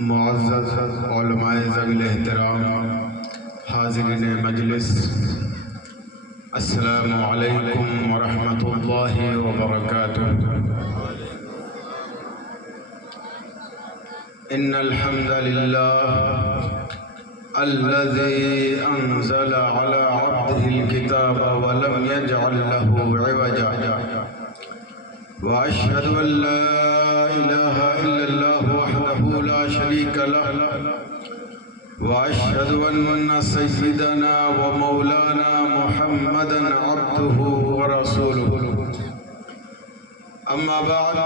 معزز علماء ذوی احترام، حاضرین مجلس، السلام علیکم ورحمۃ اللہ وبرکاتہ۔ ان الحمد للہ الذي انزل على عبده الكتاب ولم يجعل له عوجا، واشهد ان لا اله الا الله وحده لا شريك له، واشهد ان سيدنا ومولانا محمدا عبده ورسوله، اما بعد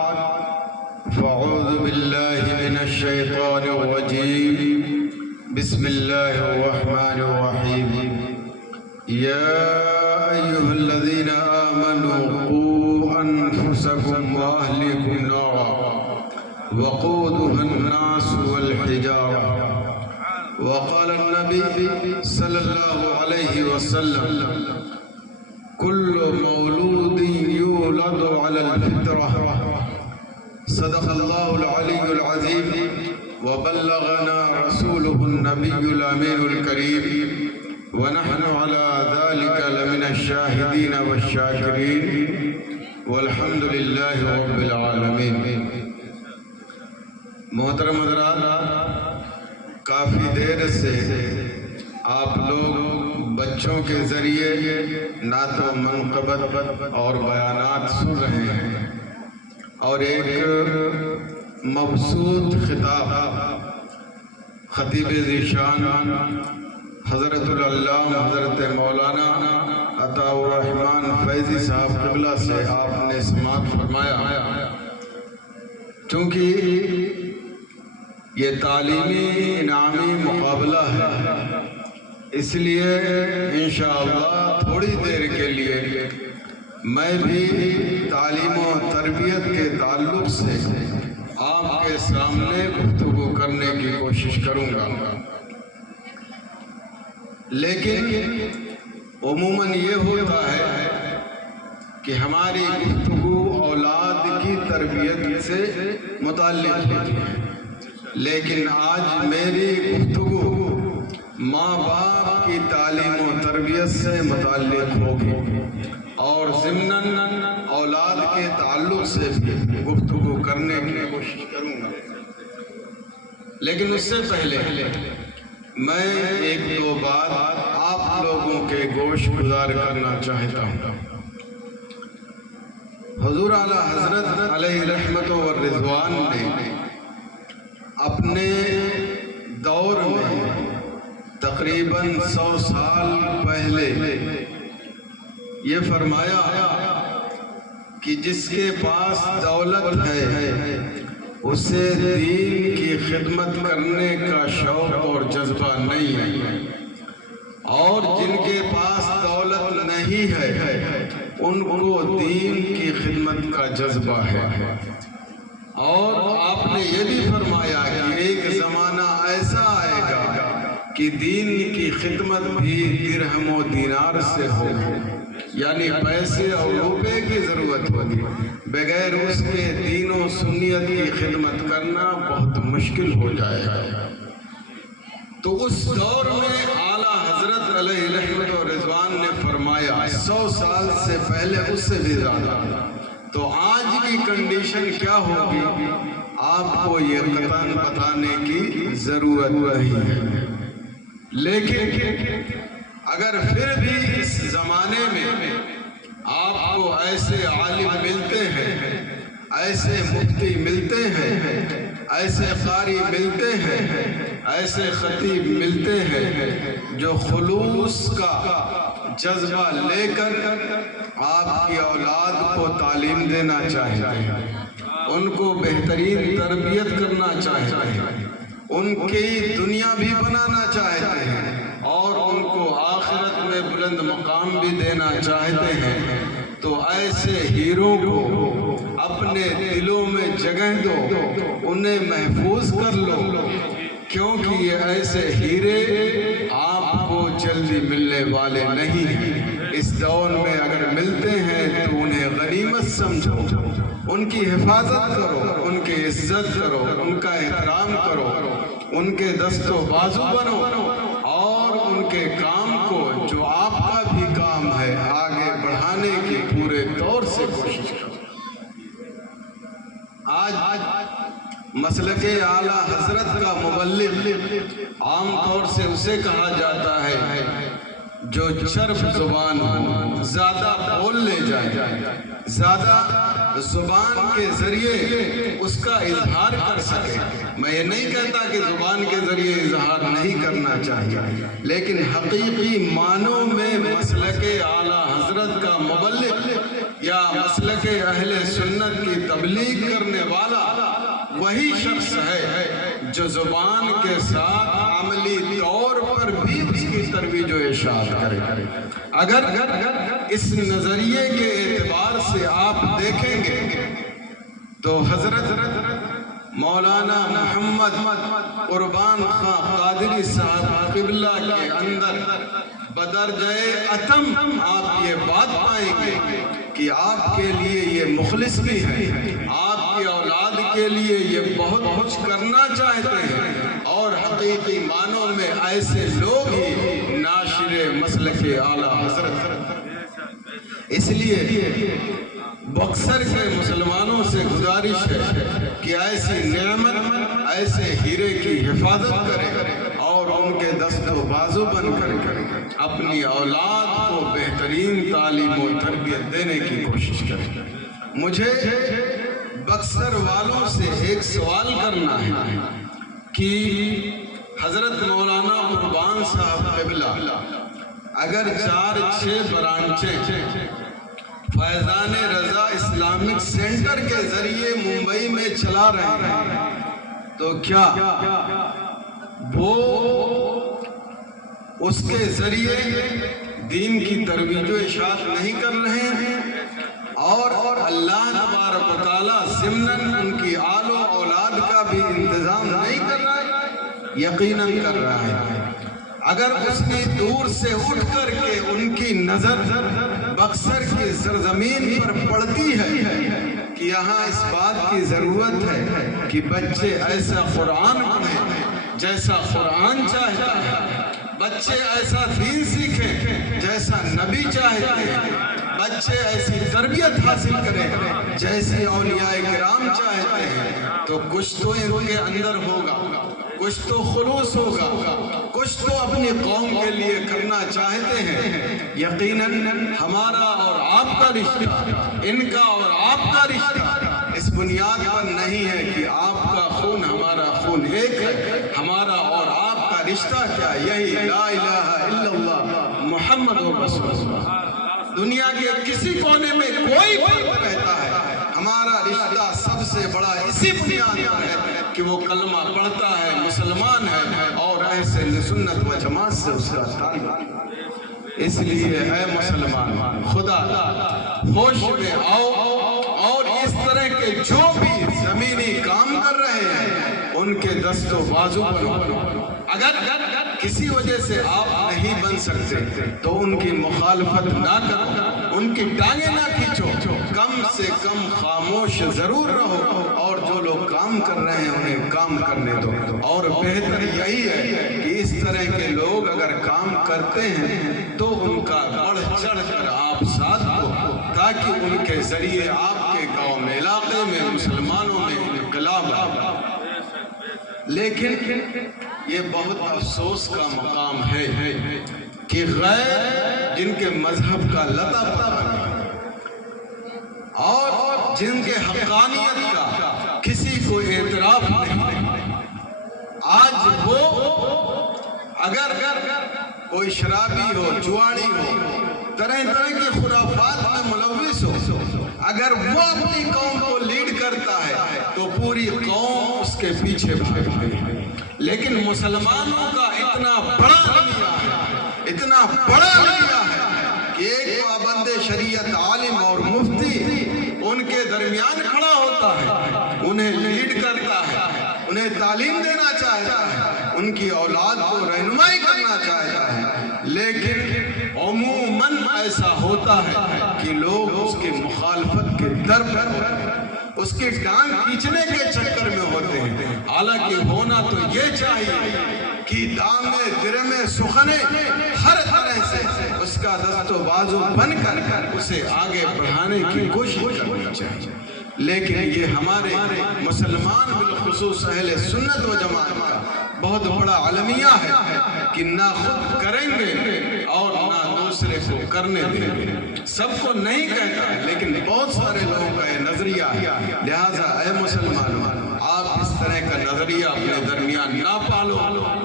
فاعوذ بالله من الشيطان الرجيم، بسم الله الرحمن الرحيم۔ يا أيها الذين آمنوا قوا أنفسكم وأهلكم نارا وقودها الناس والحجارة، وقال النبي صلى الله عليه وسلم: كل مولود يولد على الفطرة، صدق الله العلي العظيم، وبلغنا رسوله النبي الأمين الكريم، ونحن على ذلك لمن الشاهدين والشاكرين، والحمد لله رب العالمين۔ محترم حضرات، کافی دیر سے آپ لوگ بچوں کے ذریعے نعت و منقبت اور بیانات سن رہے ہیں، اور ایک مبسوط خطاب خطیب ذیشان حضرت العلامہ حضرت مولانا عطاء الرحمن فیضی صاحب قبلہ سے آپ نے سماعت فرمایا۔ چونکہ یہ تعلیمی انعامی مقابلہ ہے، اس لیے انشاءاللہ تھوڑی دیر کے لیے میں بھی تعلیم و تربیت کے تعلق سے آپ کے سامنے گفتگو کرنے کی کوشش کروں گا، لیکن عموماً یہ ہوتا ہے کہ ہماری گفتگو اولاد کی تربیت سے متعلق ہوتی ہے، لیکن آج میری گفتگو ماں باپ کی تعلیم و تربیت سے متعلق ہوگی، اور ضمناً اولاد کے تعلق سے بھی گفتگو کرنے کی کوشش کروں گا۔ لیکن اس سے پہلے میں ایک دو بات آپ لوگوں کے گوش گزار کرنا چاہتا ہوں۔ حضور اعلیٰ حضرت علیہ رحمت و رضوان نے اپنے دور میں تقریباً 100 سال پہلے یہ فرمایا کہ جس کے پاس دولت ہے اسے دین کی خدمت کرنے کا شوق اور جذبہ نہیں ہے، اور جن کے پاس دولت نہیں ہے ان کو دین کی خدمت کا جذبہ ہے۔ اور آپ نے یہ بھی فرمایا کہ ایک زمانہ ایسا آئے گا کہ دین کی خدمت بھی درہم و دینار سے ہوگی، یعنی پیسے اور روپے کی ضرورت ہوگی، بغیر اس کے دین و سنیت کی خدمت کرنا بہت مشکل ہو جائے گا۔ تو اس دور میں اعلیٰ حضرت علیہ رحمت و رضوان نے فرمایا 100 سال سے پہلے اس سے بھی زیادہ، تو آج کی کنڈیشن کیا ہوگی آپ کو یہ قطعاً بتانے کی ضرورت نہیں ہے، لیکن اگر پھر بھی اس زمانے میں آپ کو ایسے عالم ملتے ہیں، ایسے مفتی ملتے ہیں، ایسے قاری ملتے ہیں، ایسے خطیب ملتے ہیں جو خلوص کا جذبہ لے کر آپ کی اولاد کو تعلیم دینا چاہتے ہیں، ان کو بہترین تربیت کرنا چاہتے ہیں، ان کی دنیا بھی بنانا چاہتے ہیں، اور ان کو آخرت میں بلند مقام بھی دینا چاہتے ہیں، تو ایسے ہیروں کو اپنے دلوں میں جگہ دو، انہیں محفوظ کر لو، کیونکہ یہ ایسے ہیرے آپ کو جلدی ملنے والے نہیں ہیں۔ اس دور میں اگر ملتے ہیں تو انہیں غنیمت سمجھو، ان کی حفاظت کرو، ان کی عزت کرو، ان کا احترام کرو، ان کے دست و بازو بنو اور ان کے کام کو جو آپ کا بھی کام ہے آگے بڑھانے کی پورے طور سے کوشش کرو۔ آج مسلک اعلیٰ حضرت کا مبلغ عام طور سے اسے کہا جاتا ہے جو چرب زبان ہو، زیادہ بول لے جائے، زیادہ زبان کے ذریعے اس کا اظہار کر سکے۔ میں یہ نہیں کہتا کہ زبان کے ذریعے اظہار نہیں کرنا چاہیے، لیکن حقیقی معنوں میں مسلک اعلیٰ حضرت کا مبلغ یا مسلک اہل سنت کی تبلیغ کرنے والا وہی شخص ہے جو زبان کے ساتھ عملی طور پر بھی اس کی ترویج و ارشاد کرے۔ اگر اس نظریے کے اعتبار سے آپ دیکھیں گے تو حضرت مولانا محمد قربان خان قادری صاحب قبلہ کے اندر بدرجہ اتم آپ یہ بات پائیں گے کہ آپ کے لیے یہ مخلص بھی ہے، آپ کی اولاد کے لیے یہ بہت کچھ کرنا چاہتے ہیں، اور حقیقی معنوں میں ایسے لوگ ہی ناشر مسلک اعلیٰ حضرت۔ اس لیے بکسر کے مسلمانوں سے گزارش ہے کہ ایسی نعمت، ایسے ہیرے کی حفاظت کرے اور ان کے دست و بازو بن کر اپنی اولاد کو بہترین تعلیم و تربیت دینے کی کوشش کرے۔ مجھے بکسر والوں سے ایک سوال کرنا ہے کہ حضرت مولانا قربان صاحب قبلہ اگر 4-6 برانچیں فیضان رضا اسلامک سینٹر کے ذریعے ممبئی میں چلا رہے ہیں تو کیا وہ اس کے ذریعے دین کی ترویج و اشاعت نہیں کر رہے ہیں؟ اور اللہ تبارک و تعالیٰ ضمناً ان کی آل و اولاد کا بھی انتظام نہیں کر رہا ہے؟ یقیناً کر رہا ہے۔ اگر اس نے دور سے اٹھ کر کے ان کی نظر بکسر کی سرزمین پر پڑتی ہے کہ یہاں اس بات کی ضرورت ہے کہ بچے ایسا قرآن پڑھیں جیسا قرآن چاہتا ہے، بچے ایسا دین سیکھیں جیسا نبی چاہتے ہیں، بچے ایسی تربیت حاصل کریں جیسی اولیاء کرام چاہتے ہیں، تو کچھ تو ان کے اندر ہوگا، کچھ تو خلوص ہوگا، کچھ تو اپنی قوم کے لیے کرنا چاہتے ہیں۔ یقیناً ہمارا اور آپ کا رشتہ، ان کا اور آپ کا رشتہ اس بنیاد پر نہیں ہے کہ آپ کا خون ہمارا خون ایک ہے، ہمارا اور آپ کا رشتہ کیا؟ یہی لا الہ الا اللہ محمد رسول اللہ۔ دنیا کے کسی کونے میں کوئی فرق رہتا ہے، ہمارا رشتہ سب سے بڑا اسی بنیاد پر ہے کہ وہ کلمہ پڑھتا ہے، مسلمان ہے اور اہل سنت و جماعت سے اس کا تعلق۔ اس لیے اے مسلمان، خدا ہوش میں آؤ اور اس طرح کے جو بھی زمینی کام کر رہے ہیں ان کے دست و بازو بنو۔ اگر کسی وجہ سے آپ نہیں بن سکتے تو ان کی مخالفت نہ کرو، ان کی ٹانگیں نہ کھینچو، کم سے کم خاموش ضرور رہو، اور جو لوگ کام کر رہے ہیں انہیں کام کرنے دو۔ اور بہتر یہی ہے کہ اس طرح کے لوگ اگر کام کرتے ہیں تو ان کا بڑھ چڑھ کر آپ ساتھ دو، تاکہ ان کے ذریعے آپ کے گاؤں میں، علاقے میں، مسلمانوں میں انقلاب آئے۔ لیکن یہ بہت افسوس کا مقام ہے کہ غیر جن کے مذہب کا لطا پتہ نہیں اور جن کے حقانیت کا کسی کو اعتراف نہیں، آج وہ اگر کوئی شرابی ہو، جواڑی ہو، طرح طرح کی خرافات میں ملوث ہو، اگر وہ اپنی قوم کو لیڈ کرتا ہے تو پوری قوم اس کے پیچھے بھاگتی ہے۔ لیکن مسلمانوں کا اتنا بڑا رویہ ہے، اتنا بڑا رویہ ہے کہ ایک پابند شریعت عالم اور مفتی ان کے درمیان کھڑا ہوتا ہے، انہیں لیڈ کرتا ہے، انہیں تعلیم دینا چاہتا ہے، ان کی اولاد کو رہنمائی کرنا چاہتا ہے، لیکن عموماً ایسا ہوتا ہے کہ لوگ اس کی مخالفت کے در پر اس کی ٹانگ کھینچنے کے چکر میں ہوتے ہیں، حالانکہ ہونا تو یہ چاہیے کہ دامے درمے سخنے ہر طرح سے اس کا دست و بازو بن کر اسے آگے بڑھانے کی کوشش کرنی چاہیے۔ لیکن یہ ہمارے مسلمان بالخصوص اہل سنت و جماعت کا بہت بڑا المیہ ہے کہ نہ خود کریں گے اور نہ دوسرے کو کرنے دیں گے۔ سب کو نہیں کہتا لیکن بہت سارے لوگوں کا یہ نظریہ ہے، لہٰذا اے مسلمان آپ اس طرح کا نظریہ اپنے درمیان نہ پالو۔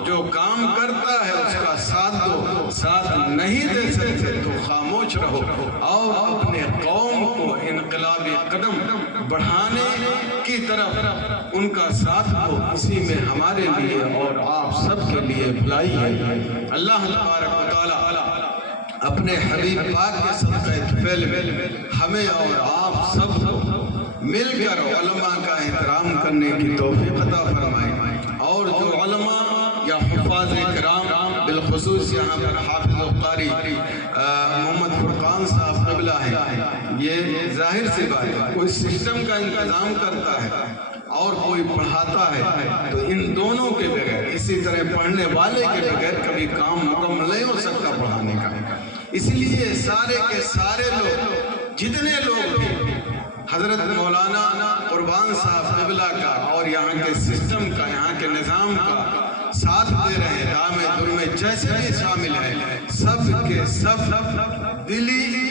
جو کام کرتا ہے اس کا ساتھ دو، ساتھ نہیں دے سکتے تو خاموش رہو اور اپنے قوم کو انقلابی قدم بڑھانے کی طرف ان کا ساتھ دو۔ اسی میں ہمارے لیے اور آپ سب کے لیے بھلائی ہے۔ اللہ تبارک و تعالی اپنے حبیب پاک کے صدقہ طفیل میں ہمیں اور آپ سب کو مل کر علماء کا احترام کرنے کی توفیق عطا فرمائے، اور جو علماء یا حفاظ کرام بالخصوص یہاں پر حافظ و قاری محمد فرقان صاحب قبلہ ہیں، یہ ظاہر سی بات ہے کوئی سسٹم کا انتظام کرتا ہے اور کوئی پڑھاتا ہے تو ان دونوں کے بغیر، اسی طرح پڑھنے والے کے بغیر کبھی کام مکمل نہیں ہو سکتا پڑھانے کا۔ اس لیے سارے کے سارے لوگ، جتنے لوگ بھی حضرت مولانا قربان صاحب قبلہ کا اور یہاں کے سسٹم کا، یہاں کے نظام کا ساتھ دے رہے ہیں، دامے درمے جیسے بھی شامل ہیں، سب کے سب دل کی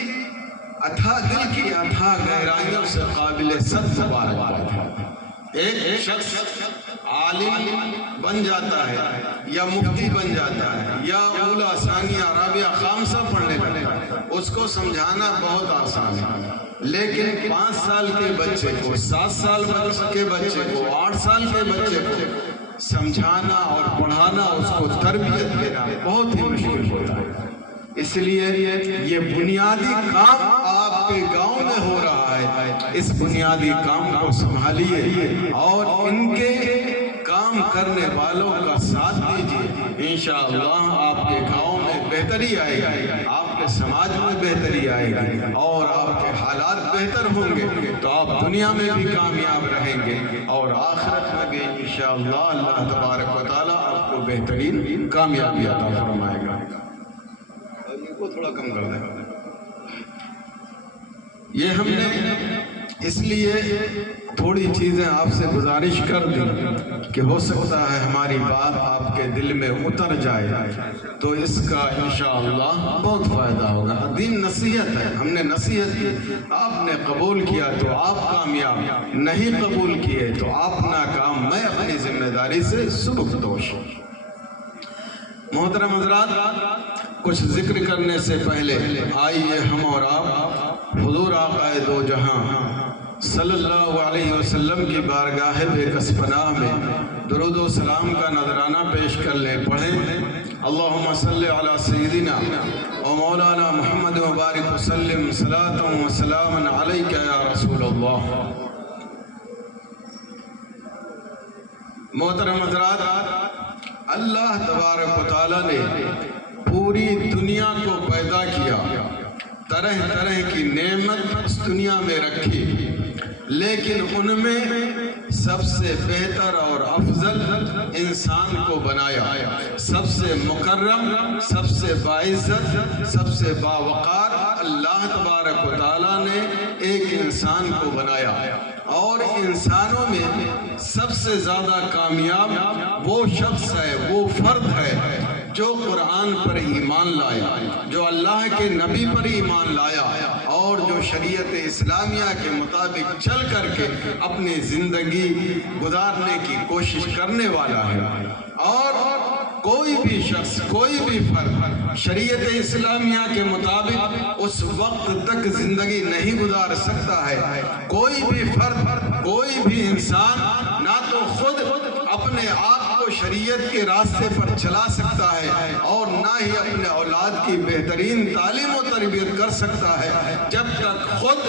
اتھا گہرائیوں سے قابل صد مبارکباد ہے۔ ایک شخص عالم بن جاتا ہے یا مفتی بن جاتا ہے یا اولا ثانیہ رابعہ خامسہ پڑھنے لگتا ہے، اس کو سمجھانا بہت آسان ہے، لیکن 5 سال کے بچے کو، 7 سال کے بچے کو، 8 سال کے بچے کو سمجھانا اور پڑھانا، اس کو تربیت دینا بہت ہی مشکل ہوتا ہے۔ اس لیے یہ بنیادی کام آپ کے گاؤں میں ہو رہا ہے، اس بنیادی کام کو سنبھالیے اور ان کے کام کرنے والوں کا ساتھ دیجیے۔ انشاءاللہ آپ کے گاؤں میں بہتری آئے گی، آپ کے سماج میں بہتری آئے گی اور آپ کے حالات بہتر ہوں گے تو آپ دنیا میں بھی کامیاب رہیں گے اور آخرت میں بھی انشاءاللہ اللہ تبارک و تعالیٰ آپ کو بہترین کامیابی عطا فرمائے گا۔ کو تھوڑا کم کر دیں۔ یہ ہم نے اس لیے تھوڑی چیزیں آپ سے گزارش کر دی کہ ہو سکتا ہے ہماری بات آپ کے دل میں اتر جائے تو اس کا انشاءاللہ بہت فائدہ ہوگا۔ دین نصیحت ہے، ہم نے نصیحت کی، آپ نے قبول کیا تو آپ کامیاب، نہیں قبول کیے تو آپ ناکام، میں اپنی ذمہ داری سے سبکدوش۔ محترم حضرات، کچھ ذکر کرنے سے پہلے آئیے ہم اور آپ حضور آقا دو جہاں صلی اللہ علیہ وسلم کی بارگاہ بے کس پناہ میں درود و سلام کا نذرانہ پیش کر لیں۔ پڑھیں اللہم صلی علی سیدنا و مولانا محمد مبارک وسلم صلاۃ و سلام علیک یا رسول اللہ۔ محترم حضرات، اللہ تبارک و تعالیٰ نے پوری دنیا کو پیدا کیا، طرح طرح کی نعمت اس دنیا میں رکھی، لیکن ان میں سب سے بہتر اور افضل انسان کو بنایا، سب سے مکرم، سب سے باعزت، سب سے باوقار اللہ تبارک و تعالیٰ نے ایک انسان کو بنایا، اور انسانوں میں سب سے زیادہ کامیاب وہ شخص ہے، وہ فرد ہے جو قرآن پر ایمان لایا، جو اللہ کے نبی پر ایمان لایا اور جو شریعت اسلامیہ کے مطابق چل کر کے اپنی زندگی گزارنے کی کوشش کرنے والا ہے۔ اور کوئی بھی شخص، کوئی بھی فرد شریعت اسلامیہ کے مطابق اس وقت تک زندگی نہیں گزار سکتا ہے۔ کوئی بھی فرد، کوئی بھی انسان نہ تو خود اپنے آپ کو شریعت کے راستے پر چلا سکتا ہے اور نہ ہی اپنے اولاد کی بہترین تعلیم و تربیت کر سکتا ہے جب تک خود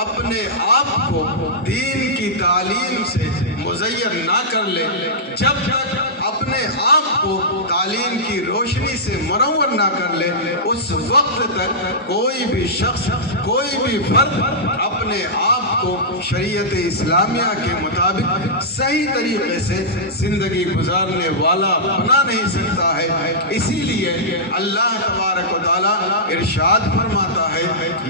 اپنے آپ کو دین کی تعلیم سے مزین نہ کر لے، جب تک اپنے آپ کو تعلیم کی روشنی سے منور نہ کر لے، اس وقت تک کوئی بھی شخص، کوئی بھی فرد اپنے آپ کو شریعت اسلامیہ کے مطابق صحیح طریقے سے زندگی گزارنے والا بنا نہیں سکتا ہے۔ اسی لیے اللہ تبارک و تعالیٰ ارشاد فرماتا ہے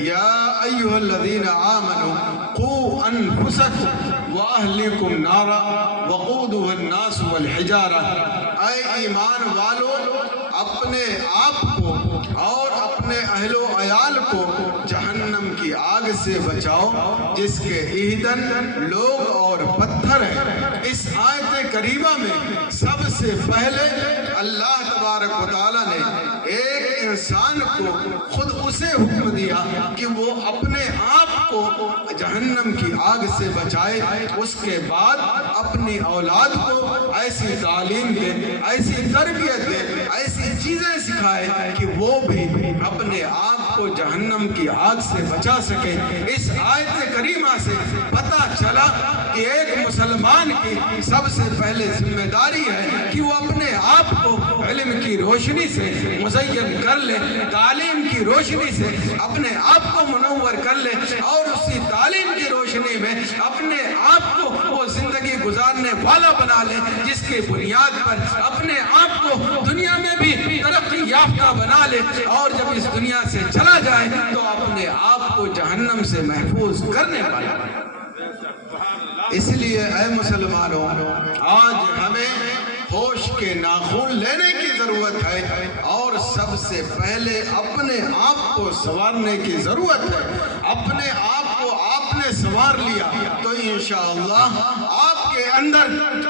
یا ایھا الذین آمنوا قوا انفسکم واہلکم نارا وقودها الناس والحجارہ، اے ایمان والو اپنے آپ کو اور اپنے اہل و عیال کو جہنم کی آگ سے بچاؤ جس کے ایندھن لوگ اور پتھر ہیں۔ اس آیت کریمہ میں سب سے پہلے اللہ تبارک و تعالیٰ نے ایک انسان کو خود اسے حکم دیا کہ وہ اپنے آپ کو جہنم کی آگ سے بچائے، اس کے بعد اپنی اولاد کو ایسی تعلیم دے، ایسی تربیت دے، ایسی چیزیں سکھائے کہ وہ بھی اپنے آپ کو جہنم کی آگ سے بچا سکے۔ اس آیت کریمہ سے پتہ چلا کہ ایک مسلمان کی سب سے پہلے ذمہ داری ہے کہ وہ اپنے آپ کو علم کی روشنی سے مزین کر لے، تعلیم کی روشنی سے اپنے آپ کو منور کر لے، اور اسی تعلیم کی روشنی میں اپنے آپ کو وہ زندگی گزارنے والا بنا لے جس کی بنیاد پر اپنے آپ کو دنیا میں بھی ترقی یافتہ بنا لے، اور جب اس دنیا سے چلا جائے تو اپنے آپ کو جہنم سے محفوظ کرنے والا بنے۔ اس لیے اے مسلمانوں، آج ہمیں ہوش کے ناخن لینے کی ضرورت ہے، اور سب سے پہلے اپنے آپ کو سنوارنے کی ضرورت ہے۔ اپنے آپ کو آپ نے سنوار لیا تو انشاءاللہ آپ کے اندر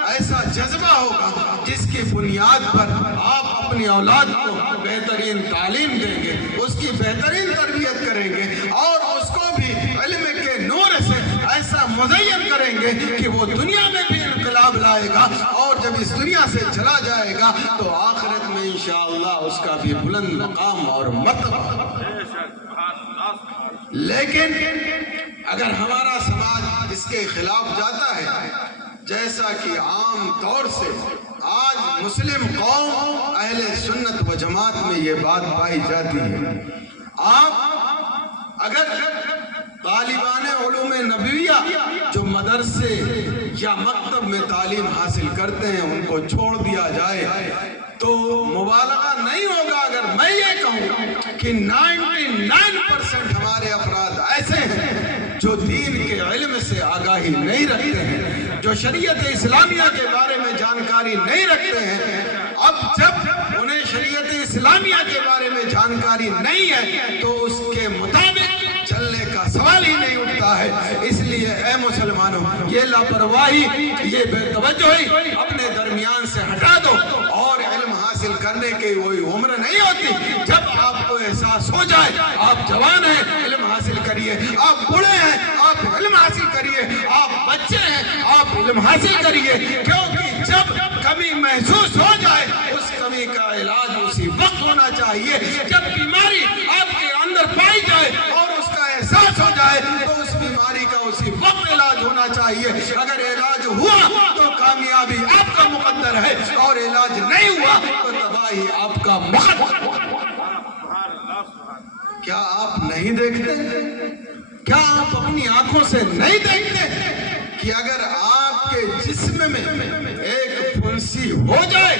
ایسا جذبہ ہوگا جس کی بنیاد پر آپ اپنی اولاد کو بہترین تعلیم دیں گے، اس کی بہترین تربیت کریں گے، اور اس کو بھی علم کے نور سے ایسا مزین کریں گے کہ وہ دنیا میں بھی انقلاب لائے گا، اور جب اس دنیا سے چلا جائے گا تو آخرت میں انشاءاللہ اس کا بھی بلند مقام اور مرتبہ۔ لیکن اگر ہمارا سماج اس کے خلاف جاتا ہے، جیسا کہ عام طور سے آج مسلم قوم اہل سنت و جماعت میں یہ بات پائی جاتی ہے، آپ اگر طالبان علوم نبویہ جو مدرسے یا مکتب میں تعلیم حاصل کرتے ہیں ان کو چھوڑ دیا جائے تو مبالغہ نہیں ہوگا اگر میں یہ کہوں کہ 99% ہمارے افراد ایسے ہیں جو دین کے علم سے آگاہی نہیں رکھتے ہیں، جو شریعت اسلامیہ کے بارے میں جانکاری نہیں رکھتے ہیں۔ اب جب انہیں شریعت اسلامیہ کے بارے میں جانکاری نہیں ہے تو اس کے مطابق چلنے کا سوال ہی نہیں اٹھتا ہے۔ اس لیے اے مسلمانوں، یہ لاپرواہی، یہ بے توجہی اپنے درمیان سے ہٹا دو، اور علم حاصل کرنے کی وہی عمر نہیں ہوتی جب آپ کو احساس ہو جائے آپ جوان ہیں علم حاصل کریے، آپ بوڑھے ہیں آپ علم حاصل کریے، آپ بچے ہیں آپ علم حاصل کریے، کیونکہ جب کمی محسوس ہو جائے اس کمی کا علاج اسی وقت ہونا چاہیے جب بیماری آپ کے اندر پائی جائے اور اس کا احساس ہو جائے تو اس بیماری کا اسی وقت علاج ہونا چاہیے۔ اگر علاج ہوا تو کامیابی آپ کا مقدر ہے، اور علاج نہیں ہوا تو تباہی آپ کا مقدر۔ کیا آپ نہیں دیکھتے؟ کیا آپ اپنی آنکھوں سے نہیں دیکھتے کہ اگر آپ کے جسم میں ایک پھنسی ہو جائے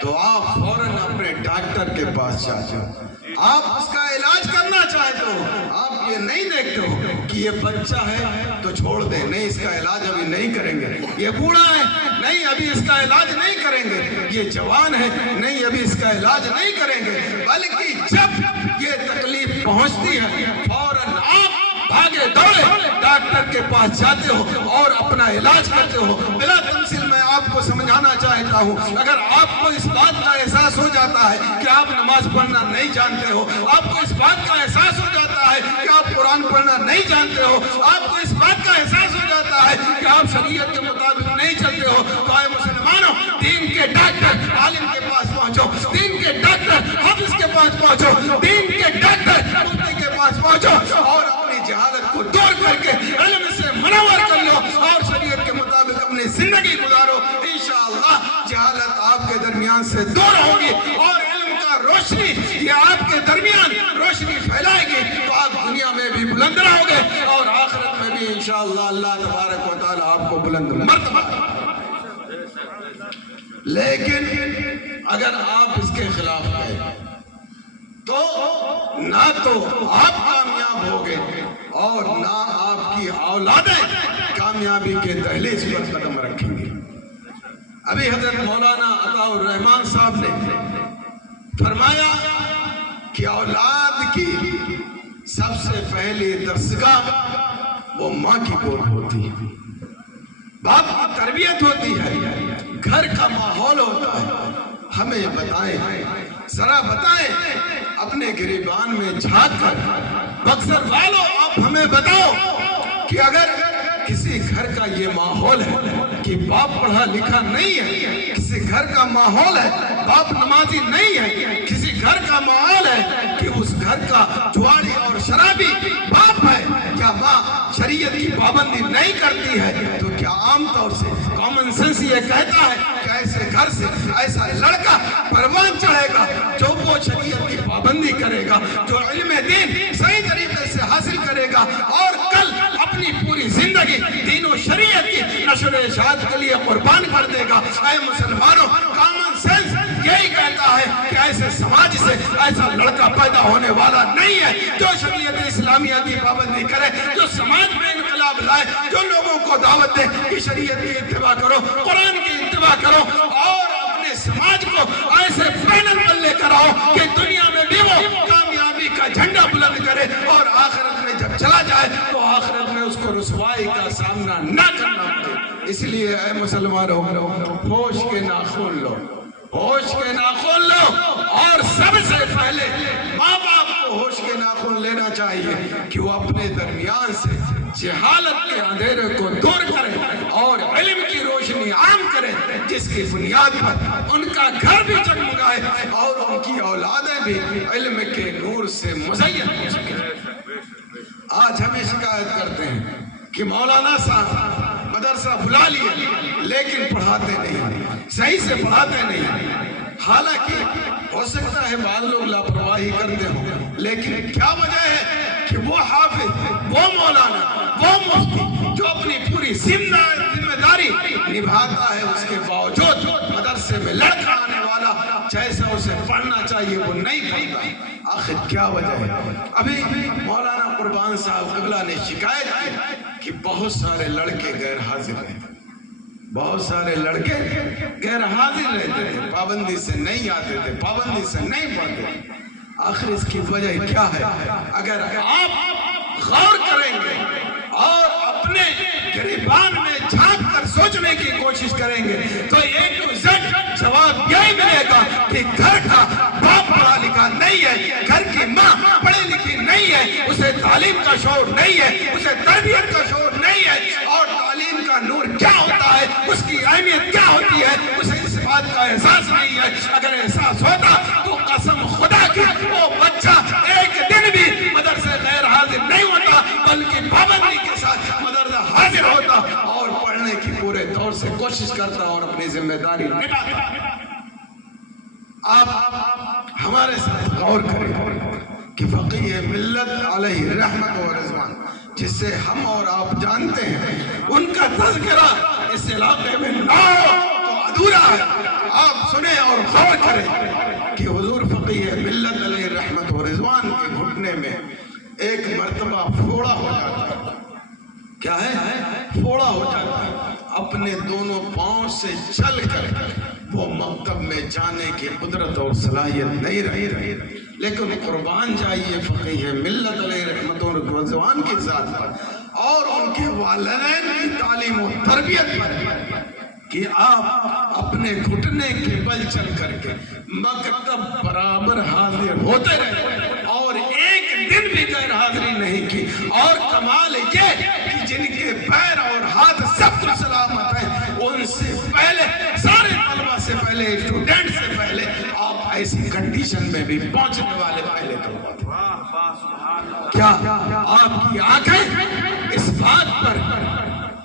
تو آپ فوراً اپنے ڈاکٹر کے پاس جاتے ہو، آپ اس کا علاج کرنا چاہتے ہو، آپ یہ نہیں دیکھتے ہو کہ یہ بچہ ہے تو چھوڑ دیں، نہیں اس کا علاج ابھی نہیں کریں گے، یہ بوڑھا ہے نہیں ابھی اس کا علاج نہیں کریں گے، یہ جوان ہے نہیں ابھی اس کا علاج نہیں کریں گے، بلکہ جب یہ تکلیف پہنچتی ہے فوراً آپ بھاگے دوڑے ڈاکٹر کے پاس جاتے ہو اور اپنا علاج کرتے ہو۔ بلا تمثیل میں آپ کو سمجھانا چاہتا ہوں، اگر آپ کو اس بات کا احساس ہو جاتا ہے کہ آپ نماز پڑھنا نہیں جانتے ہو، آپ کو اس بات کا احساس ہو جاتا ہے کہ آپ قرآن پڑھنا نہیں جانتے ہو، آپ کو اس بات کا احساس ہو جاتا ہے کہ آپ شریعت کے مطابق نہیں چلتے ہو، تو اے مسلمانوں، دین کے ڈاکٹر عالم کے پاس پہنچو، دین کے ڈاکٹر حافظ کے پاس پہنچو، دین کے ڈاکٹر مفتی کے پاس پہنچو، اور اپنی جہالت کو دور کر کے علم سے منور کر لو اور شریعت کے مطابق اپنی زندگی گزارو۔ انشاءاللہ جہالت آپ کے درمیان سے دور ہوگی اور علم کا روشنی یہ آپ کے درمیان روشنی پھیلائے گی، تو آپ دنیا میں بھی بلند رہو گے اور آخرت میں بھی گی انشاءاللہ اللہ تبارک و تعالی آپ کو بلند مرتبہ. لیکن اگر آپ اس کے خلاف گئے تو نہ تو آپ کامیاب ہوگے اور نہ آپ کی اولادیں کامیابی کے دہلیز پر قدم رکھیں گے. ابھی حضرت مولانا عطاء الرحمان صاحب نے فرمایا کہ اولاد کی سب سے پہلی درسگاہ وہ ماں کی گود ہوتی ہے، باپ کی تربیت ہوتی ہے، گھر کا ماحول ہوتا ہے. ہمیں بتائیں، ذرا بتائیں اپنے گریبان میں جھانک کر، بکسر والوں آپ ہمیں بتاؤ کہ اگر کسی گھر کا یہ ماحول ہے کہ باپ پڑھا لکھا نہیں ہے، کسی گھر کا ماحول ہے باپ نمازی نہیں ہے، کسی گھر کا ماحول ہے کہ اس گھر کا جواری اور شرابی باپ ہے، کیا ماں شریعت کی پابندی نہیں کرتی ہے؟ تو کیا عام طور سے کامن سینس یہ کہتا ہے کہ ایسے گھر سے ایسا لڑکا پروان چڑھے گا جو وہ شریعت کی پابندی کرے گا، جو علم دین صحیح طریقے سے حاصل کرے گا اور کل اپنی پوری زندگی دین و شریعت کی نشر و اشاعت کے لیے قربان کر دے گا. اے مسلمانوں، کامن سینس یہی کہتا ہے کہ ایسے سماج سے ایسا لڑکا پیدا ہونے والا نہیں ہے جو شریعت اسلامیہ کی پابندی کرے، جو سماج میں انقلاب لائے، جو لوگوں کو دعوت دے کہ شریعت کی اتباع کرو، قرآن کی اتباع کرو اور اپنے سماج کو ایسے پینل پر لے کر آؤ کہ دنیا میں بھی وہ کامیابی کا جھنڈا بلند کرے اور آخرت میں جب چلا جائے تو آخرت میں اس کو رسوائی کا سامنا نہ کرنا پڑے. اس لیے اے مسلمانوں، ہوش کے ناخن لو، ہوش کے ناخن لو، اور سب سے پہلے ماں باپ کو ہوش کے ناخن لینا چاہیے کہ وہ اپنے درمیان سے جہالت کے اندھیرے کو دور کرے اور علم کی روشنی عام کرے، جس کی بنیاد پر ان کا گھر بھی جگمگائے اور ان کی اولادیں بھی علم کے نور سے مزین ہو سکیں. آج ہمیں شکایت کرتے ہیں کہ مولانا صاحب مدرسہ بلا لیے لیکن پڑھاتے نہیں، صحیح سے پڑھاتے نہیں. حالانکہ ہو سکتا ہے بعض لوگ لاپرواہی کرتے ہوں، لیکن کیا وجہ ہے کہ وہ حافظ، وہ مولانا، وہ مفتی جو اپنی پوری ذمہ داری نبھاتا ہے، اس کے باوجود مدرسے میں لڑکا آنے والا جیسا اسے پڑھنا چاہیے وہ نہیں پڑھتا. آخر کیا وجہ ہے؟ ابھی مولانا قربان صاحب قبلہ نے شکایت کی کہ بہت سارے لڑکے غیر حاضر رہتے، بہت سارے لڑکے غیر حاضر رہتے تھے، پابندی سے نہیں آتے تھے، پابندی سے نہیں پڑھتے تھے. آخر اس کی وجہ کیا ہے؟ اگر آپ غور کریں گے اور اپنے گریبان میں جھانک کر سوچنے کی کوشش کریں گے تو ایک جواب یہی ملے گا کہ گھر کا باپ پڑھا لکھا نہیں ہے، گھر کی ماں پڑھی لکھی نہیں ہے، اسے تعلیم کا شعور نہیں ہے، اسے تربیت کا شعور نہیں ہے، اور تعلیم کا نور کیا ہوتا ہے، اس کی اہمیت کیا ہوتی ہے، اسے اس بات کا احساس نہیں ہے. اگر احساس ہوتا تو قسم خدا کی وہ بچہ ایک دن بھی مدرسے غیر حاضر نہیں ہوتا، بلکہ پابندی کے ساتھ مدرسہ حاضر ہوتا اور پڑھنے کی پورے طور سے کوشش کرتا اور اپنی ذمہ داری نبھاتا. آپ ہمارے ساتھ غور کریں کہ فقیہ ملت علیہ رحمت و رضوان جس سے ہم اور آپ جانتے ہیں، ان کا تذکرہ اس علاقے میں نہ ہو تو ادھورا ہے. آپ سنیں اور غور کریں کہ حضور فقیہ ملت علیہ رحمت و رضوان کے گھٹنے میں ایک مرتبہ پھوڑا ہو جاتا ہے. کیا ہے؟ پھوڑا ہو جاتا ہے. اپنے دونوں پاؤں سے چل کر وہ مکتب میں جانے کی قدرت اور صلاحیت نہیں رہی. لیکن قربان جائیے فقیہ ملت علیہ رحمت و رضوان کی ذات پر اور ان کے والدین کی تعلیم و تربیت پر کہ آپ اپنے گھٹنے کے بل چل کر کے مکتب برابر حاضر ہوتے رہے اور ایک دن بھی غیر حاضری نہیں کی. اور کمال یہ کہ جن کے پیر اور ہاتھ سب کچھ سلامت ہیں، ان سے پہلے سارے طلبہ سے پہلے، اسٹوڈنٹ سے پہلے آپ ایسی کنڈیشن میں بھی پہنچنے والے پہلے طلبہ تھے. کیا آپ کی آنکھیں اس بات پر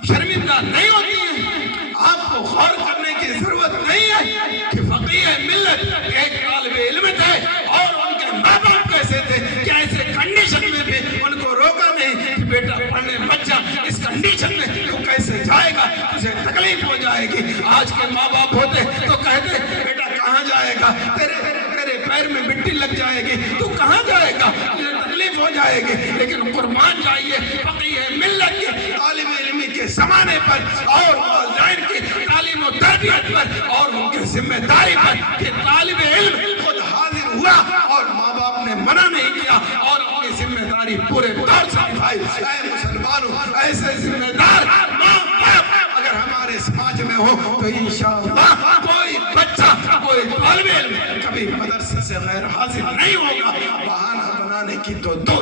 شرمندہ نہیں ہوتی ہیں؟ آپ کو غور کرنے کی ضرورت نہیں ہے کہ فقیہ ملت ایک طالب علم تھے اور ان کے ماں باپ کیسے تھے کہ ایسے کنڈیشن میں بھی ان کو روکا نہیں کہ بیٹا پڑھنے مت جا، اس گی. آج کے ماں باپ ہوتے تو کہتے بیٹا کہاں جائے گا, تیرے پیر میں مٹی لگ جائے گی, تو کہاں جائے گا, تجھے تکلیف ہو جائے گی. لیکن قربان جائیے فقیہ ملت کے طالب علمی کے زمانے پر اور والدین کی تعلیم و تربیت پر اور ان کی ذمہ داری پر کہ طالب علم خود حاضر ہوا اور ماں باپ نے منع نہیں کیا اور اپنی ذمہ داری پورے طور سے نبھائی. اے مسلمانوں, ایسے ذمہ دار ماں باپ اگر ہمارے سماج میں ہو تو انشاءاللہ کوئی بچہ, کوئی طالب علم کبھی مدرسے سے غیر حاضر نہیں ہوگا. بہانہ بنانے کی تو دو.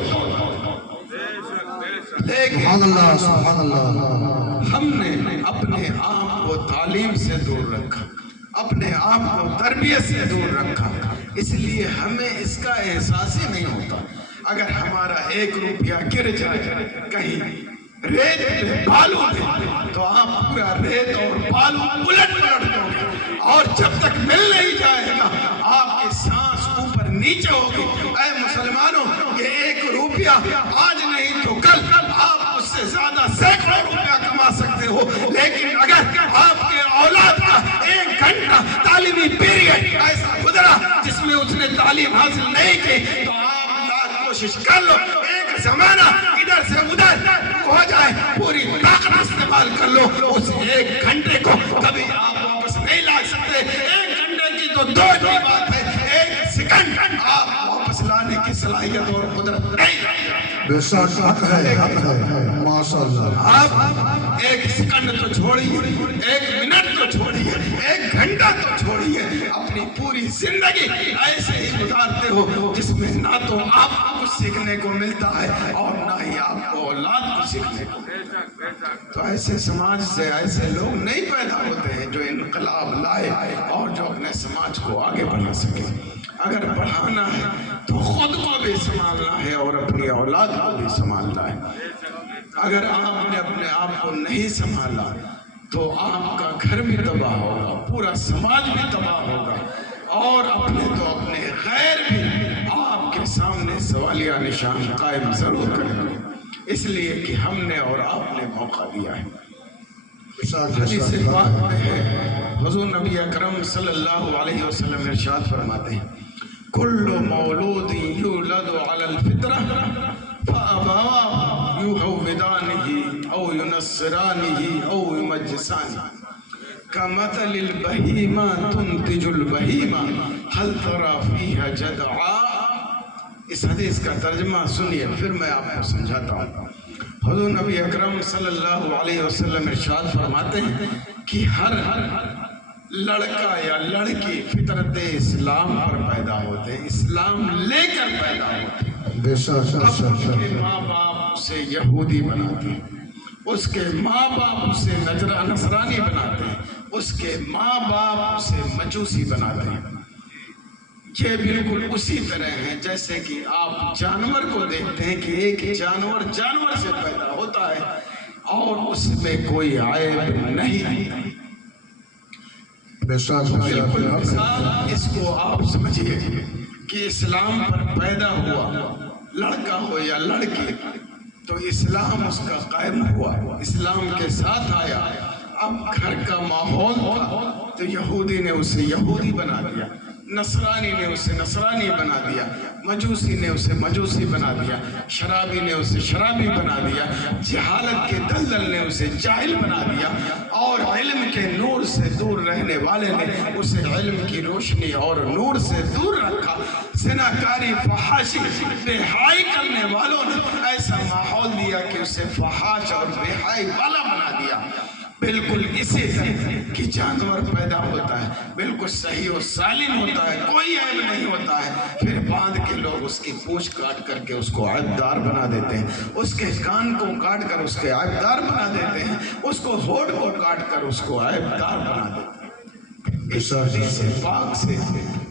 سبحان اللہ, سبحان اللہ. ہم نے اپنے آپ کو تعلیم سے دور رکھا, اپنے آپ کو تربیت سے دور رکھا, اس لیے ہمیں اس کا احساس ہی نہیں ہوتا. اگر ہمارا 1 روپیہ گر جائے کہیں ریت پہ بالو پہ تو آپ پورا ریت اور بالو الٹ پلٹ دو گے, اور جب تک مل نہیں جائے گا آپ کی سانس اوپر نیچے ہوگی. اے مسلمانوں, یہ 1 روپیہ آج نہیں تو کل آپ اس سے زیادہ سینکڑوں روپیہ کما سکتے ہو, لیکن اگر آپ کے اولاد کا 1 گھنٹہ تعلیمی پیریڈ ایسا گزرا جس میں اس نے تعلیم حاصل نہیں کی تو آپ لاکھ کوشش کر لو, ایک زمانہ ادھر سے ادھر ہو جائے, پوری طاقت استعمال کر لو, اس 1 گھنٹے کو کبھی آپ واپس نہیں لا سکتے. 1 گھنٹے کی تو 2 ہی بات ہے, 1 سیکنڈ آپ واپس لانے کی صلاحیت اور قدرت نہیں ہے. بے شک حق ہے, حق ہے, ماشاءاللہ. آپ 1 سیکنڈ تو چھوڑیے, 1 منٹ تو چھوڑیے, 1 گھنٹہ تو چھوڑیے, اپنی پوری زندگی ایسے ہی گزارتے ہو جس میں نہ تو آپ کو کچھ سیکھنے کو ملتا ہے اور نہ ہی آپ کو اولاد کو سیکھنے کو. تو ایسے سماج سے ایسے لوگ نہیں پیدا ہوتے ہیں جو انقلاب لائے اور جو اپنے سماج کو آگے بڑھا سکے. اگر بڑھانا ہے تو خود کو بھی سنبھالنا ہے اور اپنی اولاد کو بھی سنبھالنا ہے. اگر آپ نے اپنے آپ کو نہیں سنبھالا تو آپ کا گھر بھی تباہ ہوگا, پورا سماج بھی تباہ ہوگا, اور اپنے غیر بھی آپ کے سامنے سوالیہ نشان قائم ضرور کریں گے, اس لیے کہ ہم نے اور آپ نے موقع دیا ہے. حدیث پاک میں ہے, حضور نبی اکرم صلی اللہ علیہ وسلم ارشاد فرماتے ہیں, کل مولود یولد علی الفطرہ فابواہ یحودانہ او ینصرانہ او یمجسانہ کمثل البہیمہ تنتج البہیمہ هل تری فیہا جدعا. اس حدیث کا ترجمہ سنیے پھر میں آپ کو سمجھاتا ہوں. حضور نبی اکرم صلی اللہ علیہ وسلم ارشاد فرماتے ہیں کہ ہر لڑکا یا لڑکی فطرت اسلام پر پیدا ہوتے ہیں, اسلام لے کر پیدا ہوتے ہیں. اب اس کے ماں باپ اسے یہودی بناتے ہیں, اس کے ماں باپ اسے نصرانی بناتے ہیں, اس کے ماں باپ اسے مجوسی بناتے ہیں. یہ بالکل اسی طرح ہے جیسے کہ آپ جانور کو دیکھتے ہیں کہ ایک جانور سے پیدا ہوتا ہے اور اس میں کوئی عیب نہیں. بالکل مثال اس کو آپ سمجھیے کہ اسلام پر پیدا ہوا لڑکا ہو یا لڑکی تو اسلام اس کا قائم ہوا, اسلام کے ساتھ آیا. اب گھر کا ماحول تھا تو یہودی نے اسے یہودی بنا دیا, نصرانی نے اسے نصرانی بنا دیا, مجوسی نے اسے مجوسی بنا دیا, شرابی نے اسے شرابی بنا دیا, جہالت کے دلدل نے اسے جاہل بنا دیا, اور علم کے نور سے دور رہنے والے نے اسے علم کی روشنی اور نور سے دور رکھا. زناکاری فحاشی بے حائی کرنے والوں نے ایسا ماحول دیا کہ اسے فحاش اور بے حائی والا بنا دیا. بالکل اسی طرح کہ جانور پیدا ہوتا ہے بالکل صحیح و سالم ہوتا ہے, کوئی عیب نہیں ہوتا ہے, پھر باندھ کے لوگ اس کی پوچھ کاٹ کر کے اس کو عیبدار بنا دیتے ہیں, اس کے کان کو کاٹ کر اس کے عیبدار بنا دیتے ہیں, اس کو ہونٹ کو کاٹ کر اس کو عیبدار بنا دیتے ہیں. اس حدیث پاک سے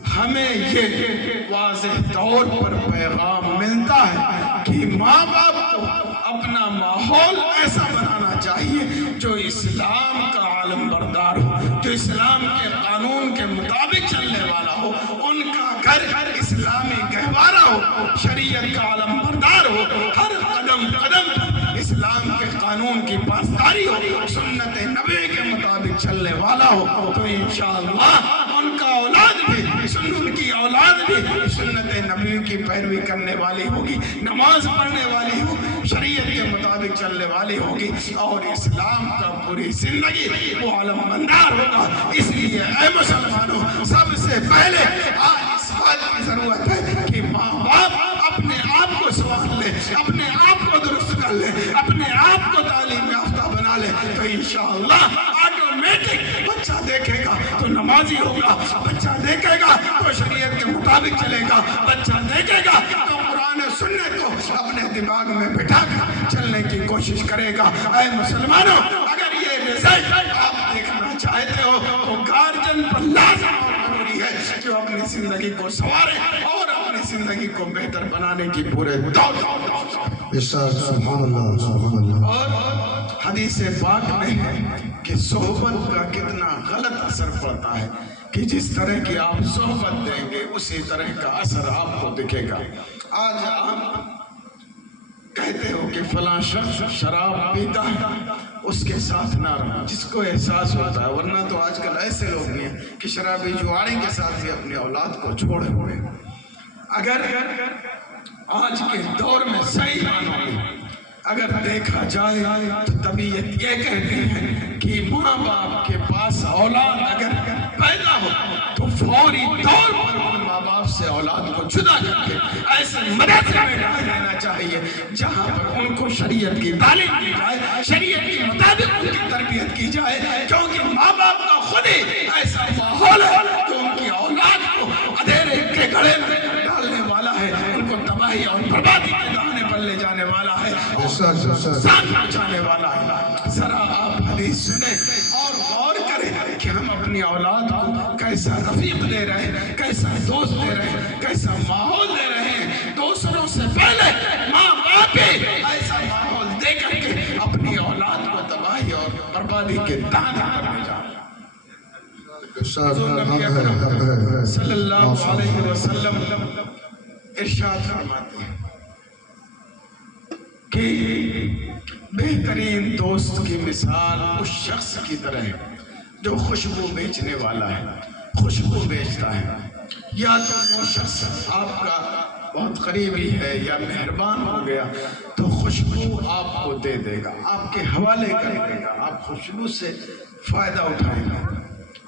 ہمیں یہ واضح طور پر پیغام ملتا ہے کہ ماں باپ کو اپنا ماحول ایسا بنانا چاہیے جو اسلام کا عالم بردار ہو, جو اسلام کے قانون کے مطابق چلنے والا ہو, ان کا گھر اسلامی گہوارہ ہو, شریعت کا عالم بردار ہو, ہر قدم قدم اسلام کے قانون کی پاسداری ہو, سنت نبی کے مطابق چلنے والا ہو تو انشاءاللہ ان کا اولاد بھی ان کی اولاد بھی سنت نبی کی پیروی کرنے والی ہوگی، نماز پڑھنے والی ہو، شریعت کے مطابق چلنے والی ہوگی، اور اسلام کا پوری زندگی وہ علم بردار ہوگا۔ اس لیے اے مسلمانوں، سب سے پہلے آج اس بات کی ضرورت ہے کہ ماں باپ اپنے آپ کو سنبھال لے، اپنے آپ کو درست کر لے، اپنے آپ کو تعلیم یافتہ بنا لے، تو انشاءاللہ آٹومیٹک بچہ دیکھے گا تو نمازی ہوگا، بچہ دیکھے گا تو شریعت کے مطابق چلے گا، بچہ دیکھے گا تو قرآن و سنت کو اپنے دماغ میں بٹھا کر چلنے کی کوشش کرے گا۔ اے مسلمانوں، اگر یہ رزلٹ آپ دیکھنا چاہتے ہو تو گارجن پر لازم اور ضروری ہے کہ وہ اپنی زندگی کو سنوارے اور اپنی زندگی کو بہتر بنانے کی پورے دور سبحان اللہ سبحان اللہ۔ اور حدیث پاک میں ہے کہ صحبت کا کتنا غلط اثر پڑتا ہے کہ جس طرح کی آپ صحبت دیں گے اسی طرح کا اثر آپ کو دکھے گا۔ آج آپ کہتے ہو کہ فلاں شخص شراب پیتا ہے، اس کے ساتھ نہ رہو، جس کو احساس ہوتا ہے، ورنہ تو آج کل ایسے لوگ بھی ہیں کہ شرابی جواری کے ساتھ بھی اپنی اولاد کو چھوڑے ہوئے۔ اگر آج کے دور میں صحیح معنوں میں اگر دیکھا جائے تو طبیعت یہ کہتے ہیں کہ ماں باپ کے پاس اولاد اگر پیدا ہو تو فوری طور پر ان ماں باپ سے اولاد کو جدا کر کے ایسے مدرسے میں ڈال دینا چاہیے جہاں پر ان کو شریعت کی تعلیم دی جائے، شریعت کے مطابق ان کی تربیت کی جائے، کیونکہ ماں باپ کا خود ہی ایسا ماحول ہے جو ان کی اولاد کو اندھیرے کے گڑھے میں ڈالنے والا ہے، ان کو تباہی اور بربادی کے دانے پر لے جانے والا ہے، نقصان پہنچانے والا ہے۔ ذرا آپ حدیث سنیں اور غور کریں کہ ہم اپنی اولاد کو کیسا رفیق دے رہے ہیں، کیسا دوست دے رہے ہیں، کیسا ماحول دے رہے ہیں۔ دوسروں سے پہلے ماں باپ ہی ایسا ماحول دے کر کے اپنی اولاد کو تباہی اور بربادی کے دانے پر لے جا رہے ہیں۔ حضور نبی اکرم صلی اللہ علیہ وسلم ارشاد فرماتے ہیں کہ بہترین دوست کی مثال اس شخص کی طرح ہے جو خوشبو بیچنے والا ہے، خوشبو بیچتا ہے۔ یا تو وہ شخص آپ کا بہت قریبی ہے یا مہربان ہو گیا تو خوشبو آپ کو دے دے گا، آپ کے حوالے کر دے گا، آپ خوشبو سے فائدہ اٹھائیں گے۔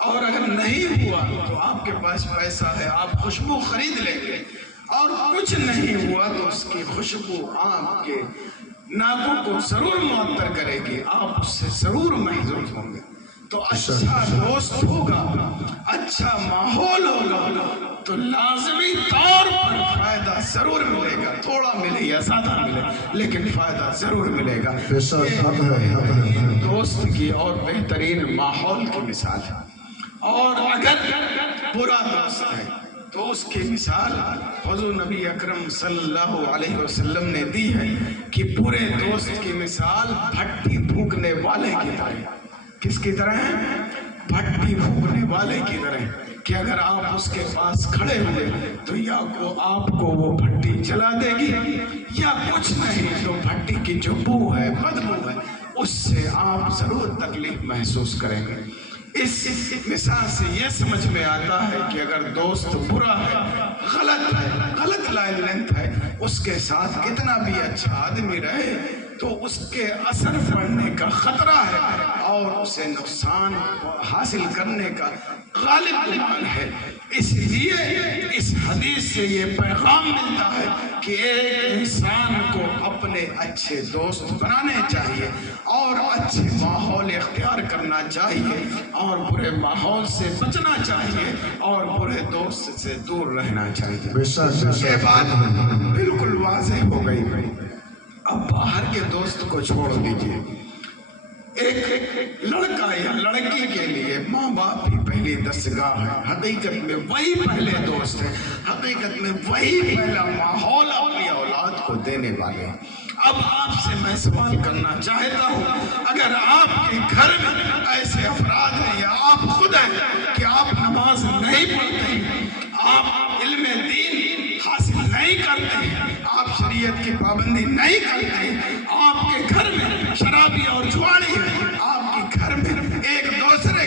اور اگر نہیں ہوا تو آپ کے پاس پیسہ ہے، آپ خوشبو خرید لیں گے، اور کچھ نہیں ہوا تو اس کی خوشبو آپ کے ناکوں کو ضرور معطر کرے گی، آپ اس سے ضرور محظوظ ہوں گے۔ تو اچھا دوست ہوگا، اچھا ماحول ہوگا تو لازمی طور پر فائدہ ضرور ملے گا، تھوڑا ملے یا زیادہ ملے لیکن فائدہ ضرور ملے گا۔ دوست کی اور بہترین ماحول کی مثال ہے۔ اور اگر برا دوست ہے تو اس کی مثال حضور نبی اکرم صلی اللہ علیہ وسلم نے دی ہے کہ برے دوست کی مثال بھٹی پھونکنے والے کی طرح۔ کس کی طرح ہے؟ بھٹی پھونکنے والے کی طرح، کہ اگر آپ اس کے پاس کھڑے ہوئے تو یا آپ کو وہ بھٹی جلا دے گی یا کچھ نہیں تو بھٹی کی جو بو ہے، بدبو ہے، اس سے آپ ضرور تکلیف محسوس کریں گے۔ اس مثال سے یہ سمجھ میں آتا ہے کہ اگر دوست برا ہے، غلط لائن لینتھ ہے، اس کے ساتھ کتنا بھی اچھا آدمی رہے تو اس کے اثر پڑنے کا خطرہ ہے اور اسے نقصان حاصل کرنے کا غالب گمان ہے۔ اس لیے اس حدیث سے یہ پیغام ملتا ہے کہ ایک انسان کو اپنے اچھے دوست بنانے چاہیے اور اچھے ماحول اختیار کرنا چاہیے اور برے ماحول سے بچنا چاہیے اور برے دوست سے دور رہنا چاہیے۔ یہ بات بالکل واضح ہو گئی۔ اب باہر کے دوست کو چھوڑ دیجئے، ایک لڑکا یا لڑکی کے لیے ماں باپ ہی پہلی دستگاہ ہے، حقیقت میں وہی پہلے دوست ہیں، حقیقت میں وہی پہلا ماحول اپنی اولاد کو دینے والے ہیں۔ اب آپ سے میں سوال کرنا چاہتا ہوں، اگر آپ کے گھر میں ایسے افراد ہیں یا آپ خود ہیں کہ آپ نماز نہیں پڑھتے ہیں، آپ علم دین حاصل نہیں کرتے ہیں، آپ شریعت کی پابندی نہیں کرتے ہیں، آپ کے گھر میں شرابی اور جواری ہے، آپ کے گھر میں ایک دوسرے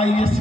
IAS,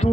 2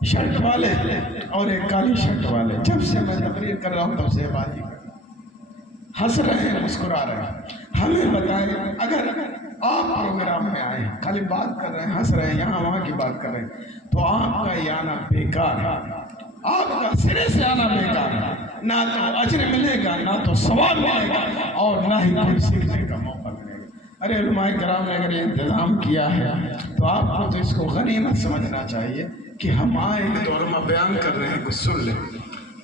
شرٹ والے اور ایک کالی شرٹ والے، جب سے میں تقریر کر رہا ہوں تب سے بازی ہنس رہے ہیں، مسکرا رہے ہیں۔ ہمیں بتائیں، اگر آپ پروگرام میں آئے خالی بات کر رہے ہیں، ہنس رہے ہیں، یہاں وہاں کی بات کر رہے ہیں، تو آپ کا یہ آنا بیکار ہے، آپ کا سرے سے آنا بیکار ہے، نہ تو اجر ملے گا، نہ تو ثواب ملے گا، اور نہ ہی کوئی سیکھنے کا موقع ملے گا۔ ارے علماء کرام نے اگر یہ انتظام کیا ہے تو آپ کو تو اس کو غنیمت سمجھنا چاہیے کہ ہم آئے ہیں تو علماء بیان کر رہے ہیں، کچھ سن لیں۔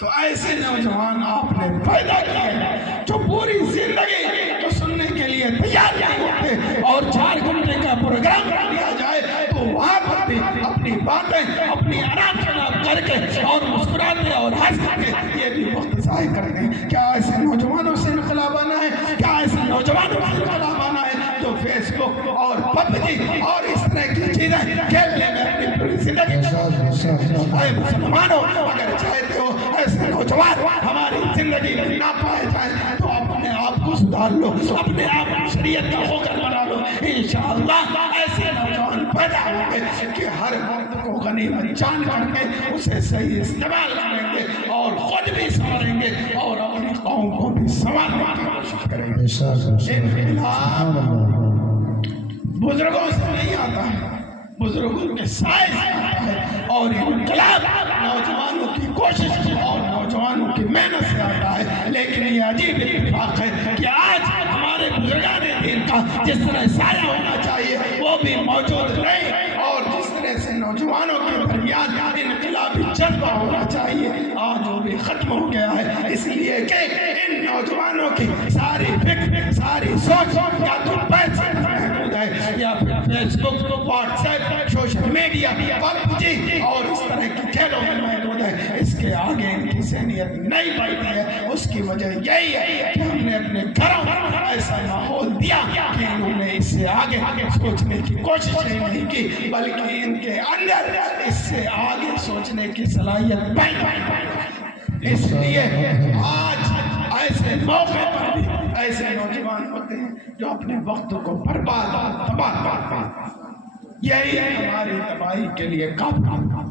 تو ایسے نوجوان آپ نے پیدا کیے ہیں جو پوری زندگی تو سننے کے لیے تیار نہیں ہوتے، اور 4 گھنٹے کا پروگرام کر دیا جائے تو وہاں پر بھی اپنی باتیں اپنی آرام شناب کر کے اور مسکراتے اور ہنس کے یہ بھی وقت ضائع کرتے ہیں۔ کیا ایسے نوجوانوں سے انقلاب آنا ہے؟ کیا ایسے نوجوانوں سے انقلاب آنا ہے جو فیس بک اور پب جی اور اس طرح کی چیزیں کھیلنے میں اپنی پوری زندگی اے مسلمانوں، اگر چاہتے ہو ایسے نوجوان ہماری زندگی میں نہ پائے جائیں تو اپنے آپ کو سدھار لو، اپنے آپ کو شریعت کا ہوکر بنا لو، انشاءاللہ ایسے نوجوان پیدا ہوں گے کہ ہر وقت کو غنیمت جان کر کے اسے صحیح استعمال کریں گے اور خود بھی سنوریں گے اور اپنی قوم کو بھی سنوارنے کی کوشش کریں گے۔ انقلاب بزرگوں سے نہیں آتا ہے، بزرگوں کے سائے سے آتا ہے، اور انقلاب نوجوانوں کی کوشش اور نوجوانوں کی محنت سے آتا ہے۔ لیکن یہ عجیب اتفاق ہے کہ آج ہمارے بزرگان دین کا جس طرح سایہ ہونا چاہیے وہ بھی موجود نہیں، اور جس طرح سے نوجوانوں کے درمیان انقلابی جذبہ ہونا چاہیے آج وہ بھی ختم ہو گیا ہے، اس لیے کہ ان نوجوانوں کی ساری فکر ساری سوچ یا تو پیسے محدود ہے، یا پھر Facebook, WhatsApp, social media, PUBG اور اس طرح کی کھیلوں میں محدود ہے۔ اس کے آگے ان کی ذہنیت نہیں بڑھتی ہے۔ اس کی وجہ یہی ہے کہ ہم نے اپنے گھروں میں ایسا ماحول دیا کہ انہوں نے اس سے آگے سوچنے کی کوشش نہیں کی، بلکہ ان کے اندر اس سے آگے سوچنے کی صلاحیت پیدا ہے۔ اس لیے آج ایسے موقع پر بھی ایسے نوجوان ہوتے ہیں جو اپنے وقت کو برباد اور تباہ کرتے ہیں۔ یہی ہماری تباہی کے لیے کافی۔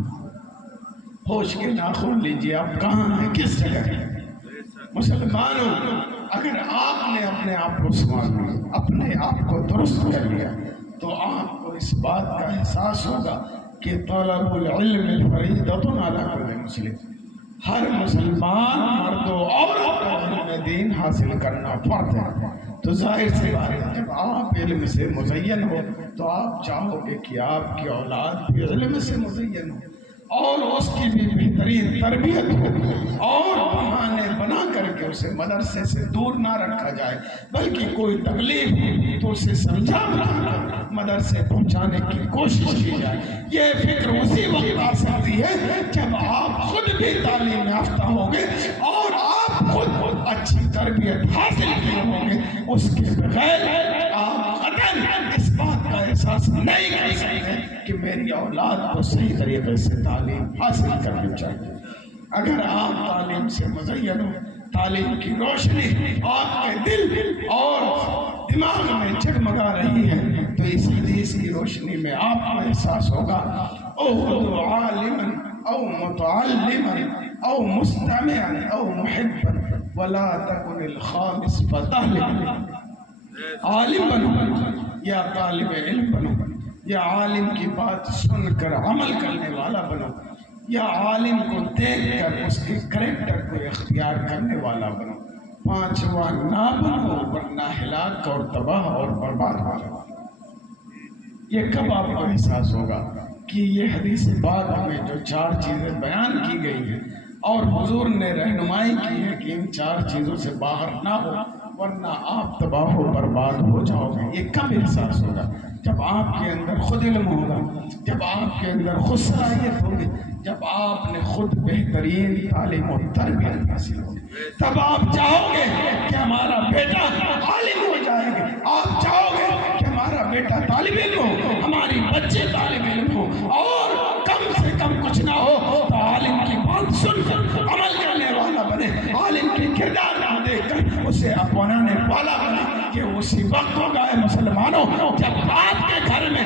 ہوش کے ناخن لیجیے، آپ کہاں ہیں، کس جگہ ہیں؟ مسلمانوں، اگر آپ نے اپنے آپ کو سنبھال لیا، اپنے آپ کو درست کر لیا، تو آپ کو اس بات کا احساس ہوگا کہ طلب العلم فریضۃ علی کل مسلم، ہر مسلمان مرد و عورت کو علم دین حاصل کرنا فرض ہے۔ تو ظاہر سی بات ہے، جب آپ علم سے مزین ہو تو آپ چاہو گے کہ آپ کی اولاد بھی علم سے مزین ہو اور اس کی بھی بہترین تربیت ہو، اور بہانے بنا کر کے اسے مدرسے سے دور نہ رکھا جائے، بلکہ کوئی تکلیف ہو تو اسے سمجھا بنا کر مدرسے پہنچانے کی کوشش کی جائے۔ یہ فکر اسی وقت آ سکتی ہے جب آپ خود بھی تعلیم یافتہ ہوں گے اور آپ خود اچھی تربیت حاصل کیے ہوں گے۔ اس کے بغیر آپ قطعاً اس بات کا احساس نہیں کر سکتے کہ میری اولاد کو صحیح طریقے سے تعلیم حاصل کرنی چاہیے۔ اگر آپ تعلیم سے مزین ہو، تعلیم کی روشنی آپ کے دل اور دماغ میں جگمگا رہی ہے، تو اس حدیث کی روشنی میں آپ کو احساس ہوگا اُخْذُ عَالِمًا او متعلما او مستمعا او محبا ولا تكن الخامس فتهلك۔ عالم بنو یا طالب علم بنو، یا عالم کی بات سن کر عمل کرنے والا بنو، یا عالم کو دیکھ کر اس کے کریکٹر کو اختیار کرنے والا بنو، پانچواں نہ بنو ورنہ ہلاک اور تباہ اور برباد ہو جاؤ۔ یہ کب آپ کو احساس ہوگا کہ یہ حدیث پاک میں جو 4 چیزیں بیان کی گئی ہیں اور حضور نے رہنمائی کی ہے کہ ان 4 چیزوں سے باہر نہ ہو ورنہ آپ تباہ و برباد ہو جاؤ گے۔ یہ کب احساس ہوگا؟ جب آپ کے اندر خود علم ہوگا، جب آپ کے اندر خود صلاحیت ہوگی، جب آپ نے خود بہترین تعلیم و تربیت حاصل ہوگی، تب آپ چاہو گے کہ ہمارا بیٹا عالم ہو جائے گا، آپ چاہو گے کہ ہمارا بیٹا طالب علم ہو، ہماری بچے طالب علم ہو، اور کم سے کم کچھ نہ ہو تو عالم کی بات سن کر عمل کرنے والا بنے، عالم کی کردار نہ دیکھ کر اسے اپنانے والا بنے۔ یہ اسی وقت ہوگا اے مسلمانوں جب آپ کے گھر میں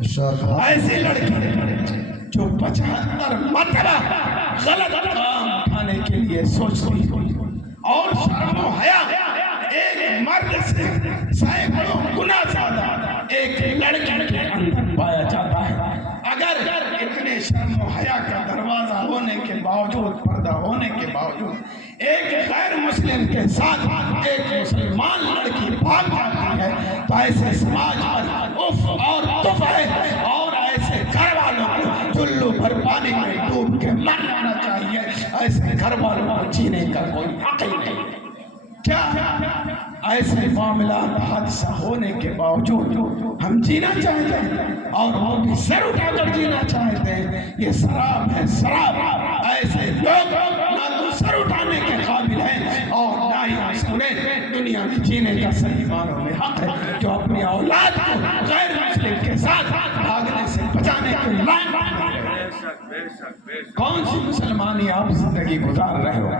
ایسی لڑکی جو 75 مرتبہ غلط کام اٹھانے کے لیے سوچتی اور شرم و حیا ایک مرد سے سینکڑوں گنا زیادہ ایک لڑکی کے اندر پایا جاتا ہے. اگر اتنے شرم و حیا کا دروازہ ہونے کے باوجود، پردہ ہونے کے باوجود ایک غیر مسلم کے ساتھ ایک مسلمان لڑکی بھاگ جاتی ہے تو ایسے سماج پر اف اور تف ہے، اور ایسے گھر والوں کو چلو بھر پانی میں ڈوب کے مر جانا چاہیے. ایسے گھر والوں کو جینے کا کوئی حق ہی نہیں. کیا ایسے معاملات حادثہ ہونے کے باوجود ہم جینا چاہتے ہیں اور وہ بھی سر اٹھا کر جینا چاہتے ہیں؟ یہ شراب ہے، شراب. ایسے لوگ نہ تو سر اٹھانے کے قابل ہیں اور نہ ہی انہیں دنیا میں جینے کا صحیح معنوں میں حق ہے، جو اپنی اولاد کو غیر مسلم کے ساتھ بھاگنے سے بچانے کے لائق ہے. کون سی مسلمانی آپ زندگی گزار رہے ہو؟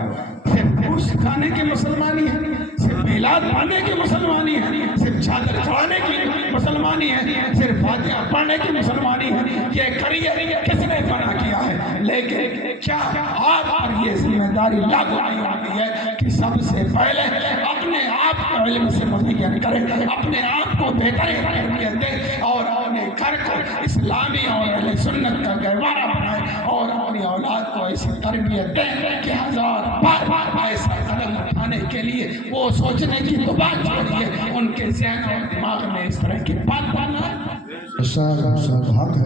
صرف گوشت کھانے کی مسلمانی ہے، صرف میلاد پانے کی مسلمانی ہے، صرف چادر چڑھانے کی مسلمانی ہے، صرف فاتحہ پڑھنے کی مسلمانی ہے. یہ کریے کس نے منع کیا ہے؟ لیکن کیا آپ پر یہ ذمہ داری لاگو نہیں ہوتی ہے کہ سب سے پہلے اپنے آپ کو علم سے مزین کریں، اپنے آپ کو بہترین تربیت دیں اور اپنے گھر کو اسلامی اور اہل سنت کا گہوارہ بنائیں اور اپنی اولاد کو ایسی تربیت دیں کہ 1000 بار ایسا قدم اٹھانے کے لیے وہ سوچنے کی تو بات چھوڑیے، ان کے ذہن اور دماغ میں اس طرح کی بات بننا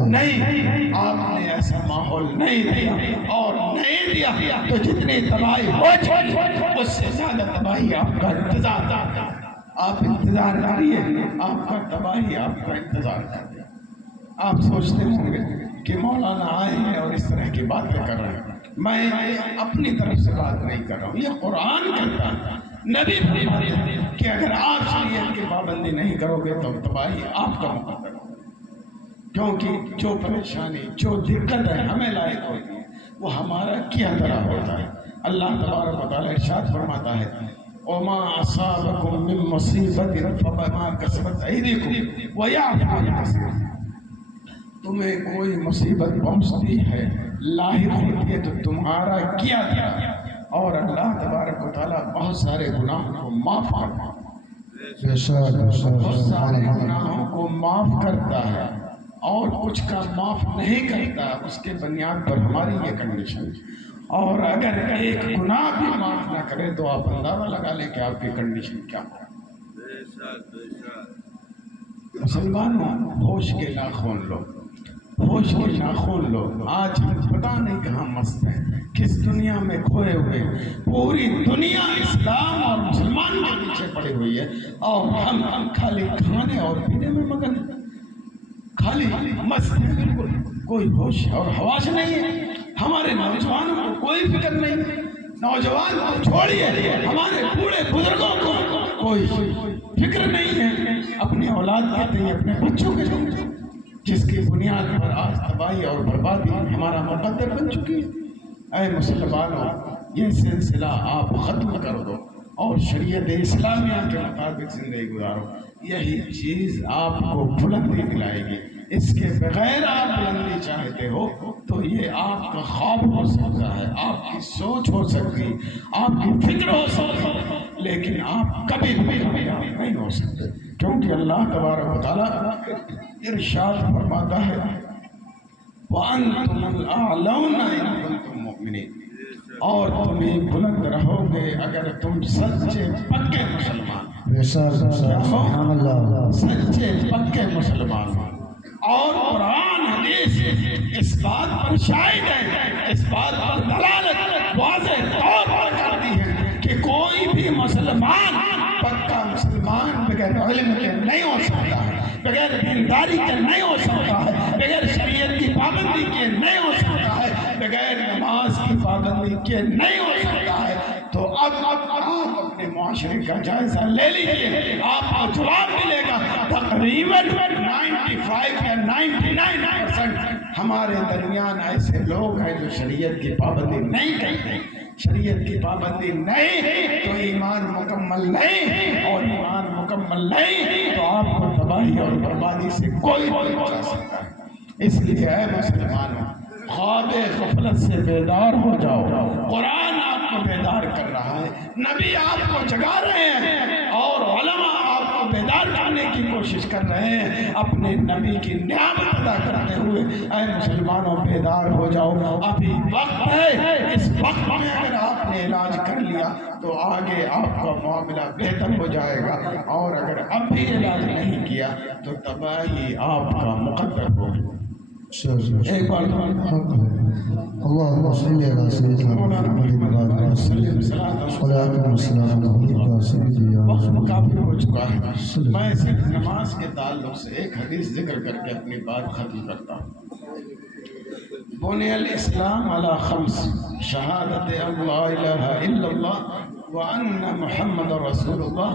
نہیں. آپ نے ایسا ماحول نہیں دیا اور نہیں دیا تو جتنی تباہی ہو چکی اس سے زیادہ تباہی آپ کا انتظار تھا. آپ انتظار کریے، آپ کا تباہی آپ کا انتظار کریے. آپ سوچتے ہوں گے کہ مولانا آئے ہیں اور اس طرح کی باتیں کر رہے ہیں. میں اپنی طرف سے بات نہیں کر رہا ہوں، یہ قرآن کہتا ہے. نبی فرماتے ہیں کہ اگر آپ شریعت کی پابندی نہیں کرو گے تو تباہی آپ کا مقدر ہے. کیونکہ جو پریشانی، جو دقت ہے ہمیں لائق ہوتی ہے وہ ہمارا کیا طرح ہوتا ہے. اللہ تبارک و تعالیٰ ارشاد فرماتا ہے وَمَا أَصَابَكُم مِّن مُّصِيبَةٍ فَبِمَا كَسَبَتْ أَيْدِيكُمْ وَيَعْفُو عَن كَثِيرٍ. تمہیں کوئی مصیبت پہنچتی ہے، لاحق ہوتی ہے تو تمہارا کیا تھا. اور اللہ تبارک و تعالیٰ بہت سارے گناہوں کو معاف کرتا ہے، بہت سارے گناہوں کو معاف کرتا ہے اور کچھ کا معاف نہیں کرتا. اس کے بنیاد پر ہماری یہ کنڈیشن. اور اگر ایک گناہ بھی معاف نہ کرے تو آپ اندازہ لگا لیں کہ آپ کی کنڈیشن کیا ہے. مسلمانوں، ہوش کے ناخن لو، ہوش کے ناخن لو. آج ہم پتہ نہیں کہاں مست ہیں، کس دنیا میں کھوئے ہوئے. پوری دنیا اسلام اور مسلمان کے پیچھے پڑی ہوئی ہے اور ہم خالی کھانے اور پینے میں مگن ہیں، خالی مست ہیں. بالکل کوئی ہوش اور حواس نہیں ہے. ہمارے نوجوانوں کو کوئی فکر نہیں ہے. نوجوان کو چھوڑیے، ہمارے بوڑھے بزرگوں کو کوئی فکر نہیں ہے اپنی اولاد کے تئیں، اپنے بچوں کے تئیں، جس کی بنیاد پر آج تباہی اور بربادی ہمارا مقدر بن چکی ہے. اے مسلمانوں، یہ سلسلہ آپ ختم کر دو اور شریعت اسلامیہ کے مطابق زندگی گزارو. یہی چیز آپ کو بلندی دلائے گی. اس کے بغیر آپ بلندی چاہتے ہو تو یہ آپ کا خواب ہو سکتا ہے، آپ کی سوچ ہو سکتی، آپ کی فکر ہو سکتی، لیکن آپ کبھی بھی کامیاب نہیں ہو سکتے. کیونکہ اللہ تبارک و تعالیٰ ارشاد فرماتا ہے وَأَنْتُمُ الْأَعْلَوْنَ إِن كُنتُم مُؤْمِنِينَ. اور تمہیں بلند رہو گے اگر تم سچے پکے مسلمان ہو، سچے پکے مسلمان ہو. اور قرآن حدیث اس بات پر شاہد ہے، اس بات پر دلالت واضح طور پر کرتی ہے کہ کوئی بھی مسلمان پکا مسلمان بغیر علم کے نہیں ہو سکتا ہے، بغیر دینداری کے نہیں ہو سکتا ہے، بغیر شریعت کی پابندی کے نہیں ہو سکتا ہے، بغیر نماز کی پابندی کے نہیں ہو سکتا ہے. تو اب آپ اپنے معاشرے کا جائزہ لے لیجیے، آپ کو جواب ملے گا. تقریباً 95 یا 99% ہمارے درمیان ایسے لوگ ہیں جو شریعت کی پابندی نہیں کرتے. شریعت کی پابندی نہیں تو ایمان مکمل نہیں، اور ایمان مکمل نہیں تو آپ کو تباہی اور بربادی سے کوئی نہیں بچا سکتا ہے. اس لیے اے مسلمانوں خواب غفلت سے بیدار ہو جاؤ. قرآن آپ کو بیدار کر رہا ہے, نبی آپ کو جگا رہے ہیں اور علماء آپ کو بیدار کرنے کی کوشش کر رہے ہیں. اپنے نبی کی نعمت ادا کرتے ہوئے اے مسلمانوں بیدار ہو جاؤ. ابھی وقت ہے, اس وقت میں اگر آپ نے علاج کر لیا تو آگے آپ کا معاملہ بہتر ہو جائے گا, اور اگر اب بھی علاج نہیں کیا تو تباہی آپ کا مقدر ہوگی. ایک بار اللهم صل على سيدنا محمد وعلى آله وسلم صلاة والسلام على سيدنا وقت کافی ہو چکا ہے. میں صرف نماز کے تعلق سے ایک حدیث ذکر کر کے اپنی بات ختم کرتا ہوں. بني الاسلام على خمس شهادة ان لا اله الا الله وان محمد رسول الله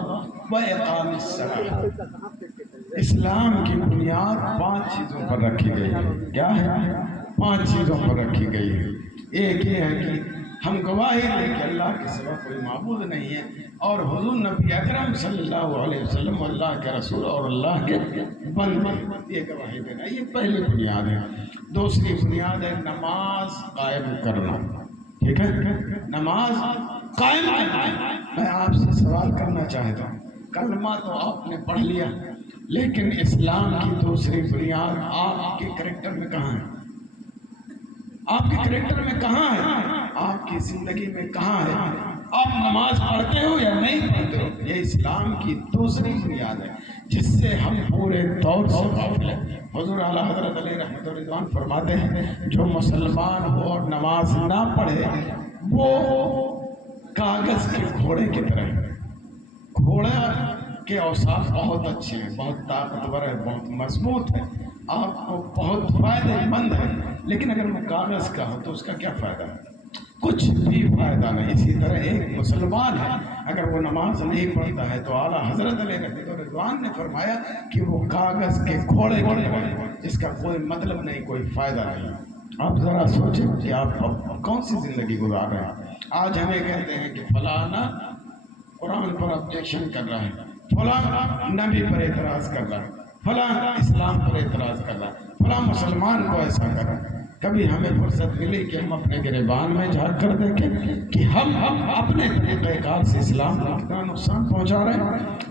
واقام الصلاة. اسلام کی بنیاد 5 چیزوں پر رکھی گئی ہے. کیا ہے؟ 5 چیزوں پر رکھی گئی ہے. ایک یہ ہے کہ ہم گواہی دیں کہ اللہ کے سوا کوئی معبود نہیں ہے اور حضور نبی اکرم صلی اللہ علیہ وسلم اللہ کے رسول اور اللہ کے بندے. یہ گواہی دینا, یہ پہلی بنیاد ہے. دوسری بنیاد ہے نماز قائم کرنا. ٹھیک ہے, نماز قائم کرنا. میں آپ سے سوال کرنا چاہتا ہوں, کلمہ تو آپ نے پڑھ لیا, لیکن اسلام کی دوسری بنیاد آپ کے کریکٹر میں کہاں ہے؟ آپ کے کریکٹر میں کہاں ہے؟ آپ کی زندگی میں کہاں ہے؟ آپ نماز پڑھتے ہو یا نہیں پڑھتے ہو؟ یہ اسلام کی دوسری بنیاد ہے جس سے ہم پورے طور سے غافل ہیں. حضور اعلیٰ حضرت علیہ رحمۃ الرضوان فرماتے ہیں جو مسلمان ہو اور نماز نہ پڑھے وہ کاغذ کے گھوڑے کی طرح ہے. گھوڑا کے اوصاف بہت اچھے ہیں, بہت طاقتور ہے, بہت مضبوط ہے, آپ کو بہت فائدہ مند ہے, لیکن اگر وہ کاغذ کا ہو تو اس کا کیا فائدہ ہے؟ کچھ بھی فائدہ نہیں. اسی طرح ایک مسلمان ہے, اگر وہ نماز نہیں پڑھتا ہے تو اعلیٰ حضرت علیہ رضوان نے فرمایا کہ وہ کاغذ کے گھوڑے کی طرح ہے, جس کا کوئی مطلب نہیں, کوئی فائدہ نہیں. آپ ذرا سوچیں کہ آپ کون سی زندگی گزار رہے ہیں. آج ہمیں کہتے ہیں کہ فلانا قرآن پر آبجیکشن کر رہا ہے, فلاں نبی پر اعتراض کر رہا ہے, فلاں اسلام پر اعتراض کر رہا ہے, فلاں مسلمان کو ایسا کر رہا ہے. کبھی ہمیں فرصت ملی کہ ہم اپنے گریبان میں جھانک کر دیکھیں کہ ہم اپنے طریقہ کار سے اسلام کو کتنا نقصان پہنچا رہے ہیں,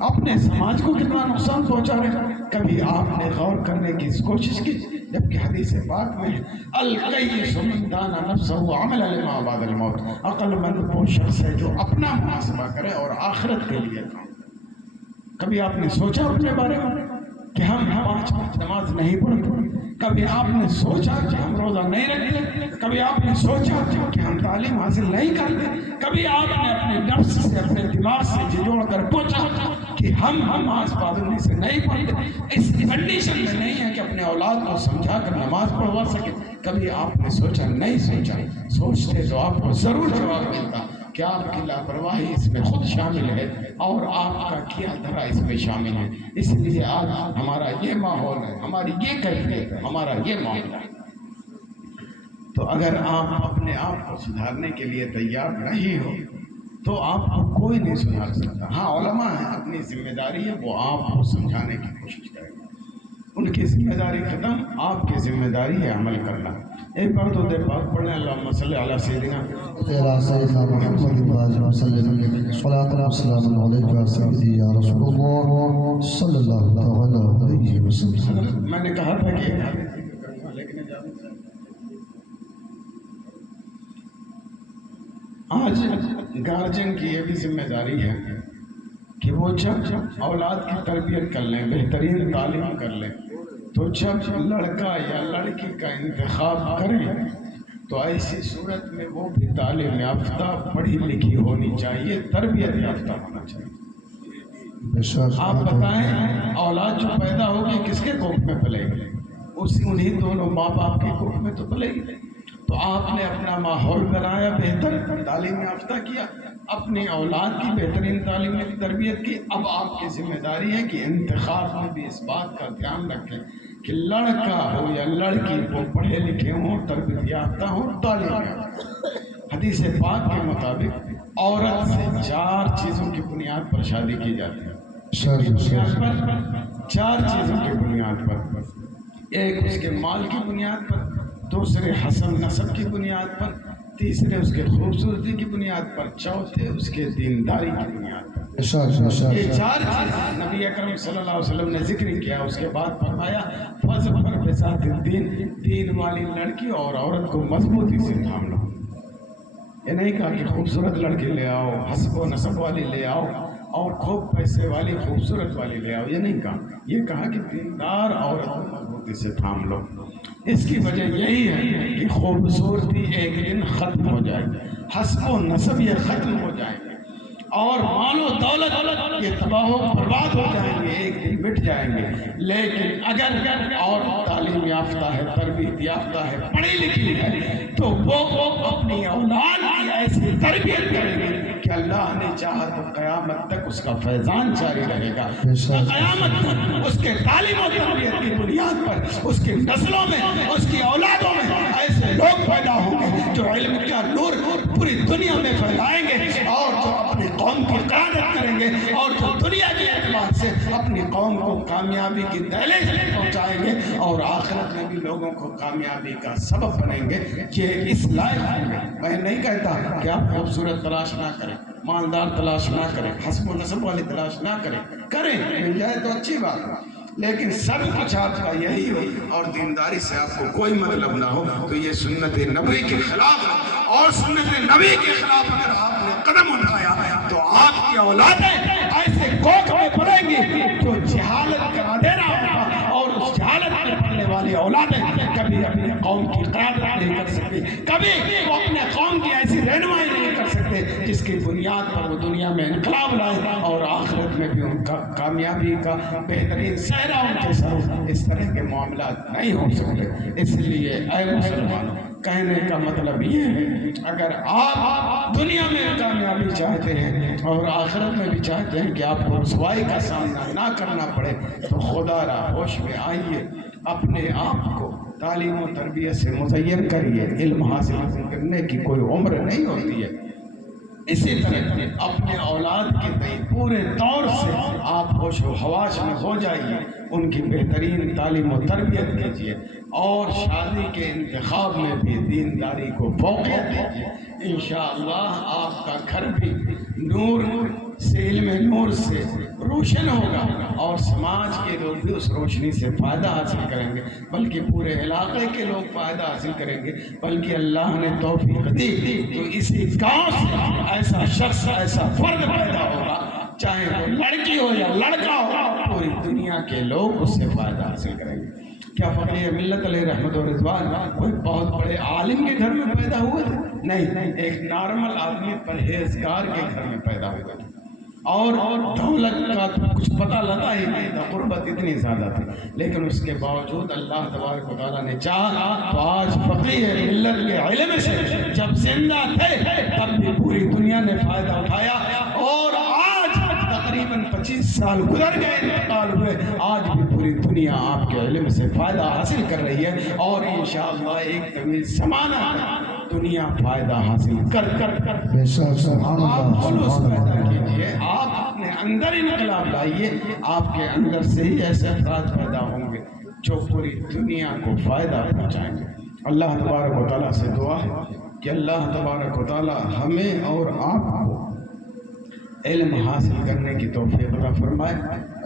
اپنے سماج کو کتنا نقصان پہنچا رہے ہیں. کبھی آپ نے غور کرنے کی کوشش کی, جبکہ حدیث پاک میں القیس من دان نفسہ عمل لما بعد الموت. عقل مند وہ شخص ہے جو اپنا محاسبہ کرے اور آخرت کے لیے کام. کبھی آپ نے سوچا اپنے بارے میں کہ ہم 5 نماز نہیں پڑھتے؟ کبھی آپ نے سوچا کہ ہم روزہ نہیں رکھتے؟ کبھی آپ نے سوچا کہ ہم تعلیم حاصل نہیں کرتے؟ کبھی آپ نے اپنے نفس سے, اپنے دماغ سے جوڑ کر پوچھا کہ ہم نماز پابندی سے نہیں پڑھتے, اس کنڈیشن میں نہیں ہے کہ اپنے اولاد کو سمجھا کر نماز پڑھوا سکے؟ کبھی آپ نے سوچا؟ نہیں سوچا. سوچتے تو آپ کو ضرور جواب ملتا کہ آپ کی لاپرواہی اس میں خود شامل ہے اور آپ کا کیا دھرا اس میں شامل ہے. اس لیے آج ہمارا یہ ماحول ہے, ہماری یہ کیفیت ہے, ہمارا یہ معاملہ ہے. تو اگر آپ اپنے آپ کو سدھارنے کے لیے تیار نہیں ہو تو آپ کو کوئی نہیں سدھار سکتا. ہاں علماء ہیں, اپنی ذمہ داری ہے, وہ آپ کو سمجھانے کی کوشش کریں گے. ان کی ذمہ داری ختم, آپ کی ذمہ داری ہے عمل کرنا. ایک بار تو دیر پاک پڑھیں اللہم صلی علی سیدنا محمد وعلى وسلم صلاة والسلام عليك يا سيدي يا رسول الله صلى الله عليه وسلم. میں نے کہا تھا کہ لیکن آج گارجن کی یہ بھی ذمہ داری ہے کہ وہ جب اولاد کی تربیت کر لیں, بہترین تعلیم کر لیں, تو جب لڑکا یا لڑکی کا انتخاب کریں تو ایسی صورت میں وہ بھی تعلیم یافتہ, پڑھی لکھی ہونی چاہیے, تربیت یافتہ ہونا چاہیے. آپ بتائیں اولاد جو پیدا ہوگی کس کے کوکھ میں پلے گی؟ انہیں دونوں ماں باپ کی کوکھ میں تو پلے گی. تو آپ نے اپنا ماحول بنایا, بہتر تعلیم یافتہ کیا, اپنی اولاد کی بہترین تعلیم تربیت کی. اب آپ کی ذمہ داری ہے کہ انتخاب میں بھی اس بات کا دھیان رکھیں کہ لڑکا ہو یا لڑکی وہ پڑھے لکھے ہوں, تربیت یافتہ ہوں, تعلیم یافتہ. حدیث پاک کے مطابق عورت سے 4 چیزوں کی بنیاد پر شادی کی جاتی ہے. 4 چیزوں کی بنیاد پر. ایک اس کے مال کی بنیاد پر، دوسرے حسن نسب کی بنیاد پر، تیسرے اس کے خوبصورتی کی بنیاد پر، چوتھے اس کے دینداری کی بنیاد پر۔ یہ چار چیز نبی اکرم صلی اللہ علیہ وسلم نے ذکر کیا۔ اس کے بعد فرمایا فَظْفَرْ بِذَاتِ الدِّينِ، دین والی لڑکی اور عورت کو مضبوطی سے تھام لو۔ یہ نہیں کہا کہ خوبصورت لڑکی لے آؤ، حسب و نسب والی لے آؤ، اور خوب پیسے والی خوبصورت والی لے آؤ، یہ نہیں کہا۔ یہ کہا کہ دیندار عورت کو مضبوطی سے تھام لو۔ اس کی وجہ یہی ہے کہ خوبصورتی ایک دن ختم ہو جائے گی، حسب و نسب یہ ختم ہو جائیں گے، اور مال و دولت یہ تباہ و برباد ہو جائیں گے، ایک دن مٹ جائیں گے۔ لیکن اگر عورت تعلیم یافتہ ہے، تربیت یافتہ ہے، پڑھی لکھی ہے، تو وہ اپنی اولاد کی ایسی تربیت کرے گی کہ اللہ نے چاہا تو قیامت تک اس کا فیضان جاری رہے گا۔ قیامت تک اس کے تعلیم و تربیت کی بنیاد پر اس کی نسلوں میں، اس کی اولادوں میں ایسے لوگ پیدا ہوں گے جو علم کا نور پوری دنیا میں پھیلائیں گے، اور جو اپنی قوم کی قیادت کریں گے، اور جو دنیا کے اعتبار سے اپنی قوم کو کامیابی کی دہلیز تک پہنچائیں گے، اور آخرت میں بھی لوگوں کو کامیابی کا سبب بنیں گے۔ یہ اس لائق ہوں گے۔ میں نہیں کہتا کہ آپ خوبصورت تلاش نہ کریں، مالدار تلاش نہ کریں، حسب و نسب والی تلاش نہ کریں، کریں مل جائے تو اچھی بات ہے، لیکن سب کچھ آپ کا یہی ہو اور دینداری سے آپ کو کوئی مطلب نہ ہو، تو یہ سنت نبی کے خلاف ہے۔ اور سنت نبی کے خلاف اگر آپ نے قدم اٹھایا تو آپ کی اولادیں ایسے کوکھ میں پڑیں گی جو جہالت کا اندھیرا ہوگا، اور اس جہالت میں پڑنے والی اولادیں کبھی اپنے قوم کی قیادت نہیں کر سکتی، کبھی وہ اپنے قوم کی ایسی رہنمائی نہیں کر سکتے جس کی بنیاد پر وہ دنیا میں انقلاب لائے اور آخرت میں بھی ان کا کامیابی کا بہترین صحرا ان کے ساتھ۔ اس طرح کے معاملات نہیں ہو سکتے۔ اس لیے اے مسلمانوں، کہنے کا مطلب یہ ہے اگر آپ دنیا میں کامیابی چاہتے ہیں اور آخرت میں بھی چاہتے ہیں کہ آپ کو رسوائی کا سامنا نہ کرنا پڑے، تو خدا را ہوش میں آئیے، اپنے آپ کو تعلیم و تربیت سے مزین کریے۔ علم حاصل کرنے کی کوئی عمر نہیں ہوتی ہے۔ اسی طرح اپنے اولاد کے تئیں پورے طور سے آپ ہوش و حواس میں ہو جائیے، ان کی بہترین تعلیم و تربیت کیجیے، اور شادی کے انتخاب میں بھی دینداری کو فوقیت دیجیے۔ انشاءاللہ آپ کا گھر بھی نور سے، علم نور سے روشن ہوگا، اور سماج کے لوگ بھی اس روشنی سے فائدہ حاصل کریں گے، بلکہ پورے علاقے کے لوگ فائدہ حاصل کریں گے، بلکہ اللہ نے توفیق دی تو اسی گاؤں سے ایسا شخص، ایسا فرد پیدا ہوگا، چاہے وہ لڑکی ہو یا لڑکا ہو، پوری دنیا کے لوگ اس سے فائدہ حاصل کریں گے۔ کیا فقیر ملت علیہ رحمت و رضوان کوئی بہت بڑے عالم کے گھر میں پیدا ہوئے تھے؟ نہیں، ایک نارمل آدمی پرہیزگار کے گھر میں پیدا ہوئے تھے، اور دولت کا کچھ پتہ لگا ہی نہیں تھا، غربت اتنی زیادہ تھی، لیکن اس کے باوجود اللہ تبارک و تعالیٰ نے چاہا تو آج فقیر ملت کے علم سے جب زندہ تھے تب بھی پوری دنیا نے فائدہ اٹھایا، اور آج تقریباً 25 سال گزر گئے، انتقال ہوئے، آج بھی پوری دنیا آپ کے علم سے فائدہ حاصل کر رہی ہے، اور انشاءاللہ ایک طویل زمانہ دنیا فائدہ حاصل کر آپ خلوص پیدا کیجیے، آپ اپنے اندر انقلاب لائیے، آپ کے اندر سے ہی ایسے افراد پیدا ہوں گے جو پوری دنیا کو فائدہ پہنچائیں گے۔ اللہ تبارک و تعالیٰ سے دعا ہے کہ اللہ تبارک و تعالیٰ ہمیں اور آپ کو علم حاصل کرنے کی توفیق عطا فرمائے،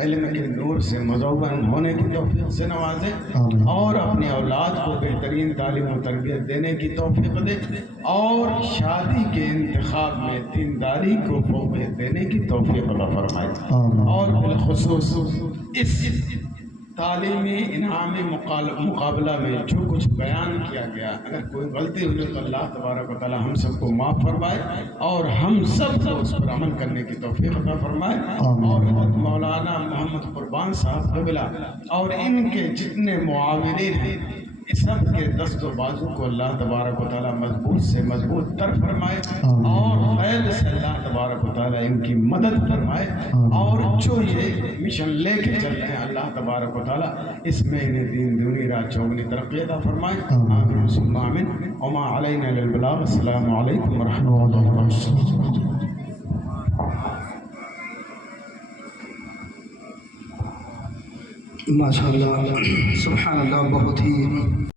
علم کے نور سے مزون ہونے کی توفیق سے نوازے، اور اپنی اولاد کو بہترین تعلیم و تربیت دینے کی توفیق دے، اور شادی کے انتخاب میں دینداری کو فوقیت دینے کی توفیق عطا فرمائے، اور بالخصوص اس تعلیمی انعامی مقابلہ میں جو کچھ بیان کیا گیا، اگر کوئی غلطی ہوئی تو اللہ تبارک و تعالی ہم سب کو معاف فرمائے، اور ہم سب کو اس پر عمل کرنے کی توفیق عطا فرمائے، اور مولانا محمد قربان صاحب قبلہ اور ان کے جتنے معاونین ہیں، اس سب کے دست و بازو کو اللہ تبارک و تعالی مضبوط سے مضبوط تر فرمائے، اور غیب سے اللہ تبارک و تعالی ان کی مدد فرمائے، اور جو یہ مشن لے کے چلتے ہیں اللہ تبارک و تعالی اس میں انہیں دین دنیا رات چوگنی ترقی عطا فرمائے، آمین ثم آمین، وما علینا الا البلاغ۔ السلام علیکم ورحمۃ اللہ وبرکاتہ۔ ماشاء اللہ، سبحان اللہ، بہت ہی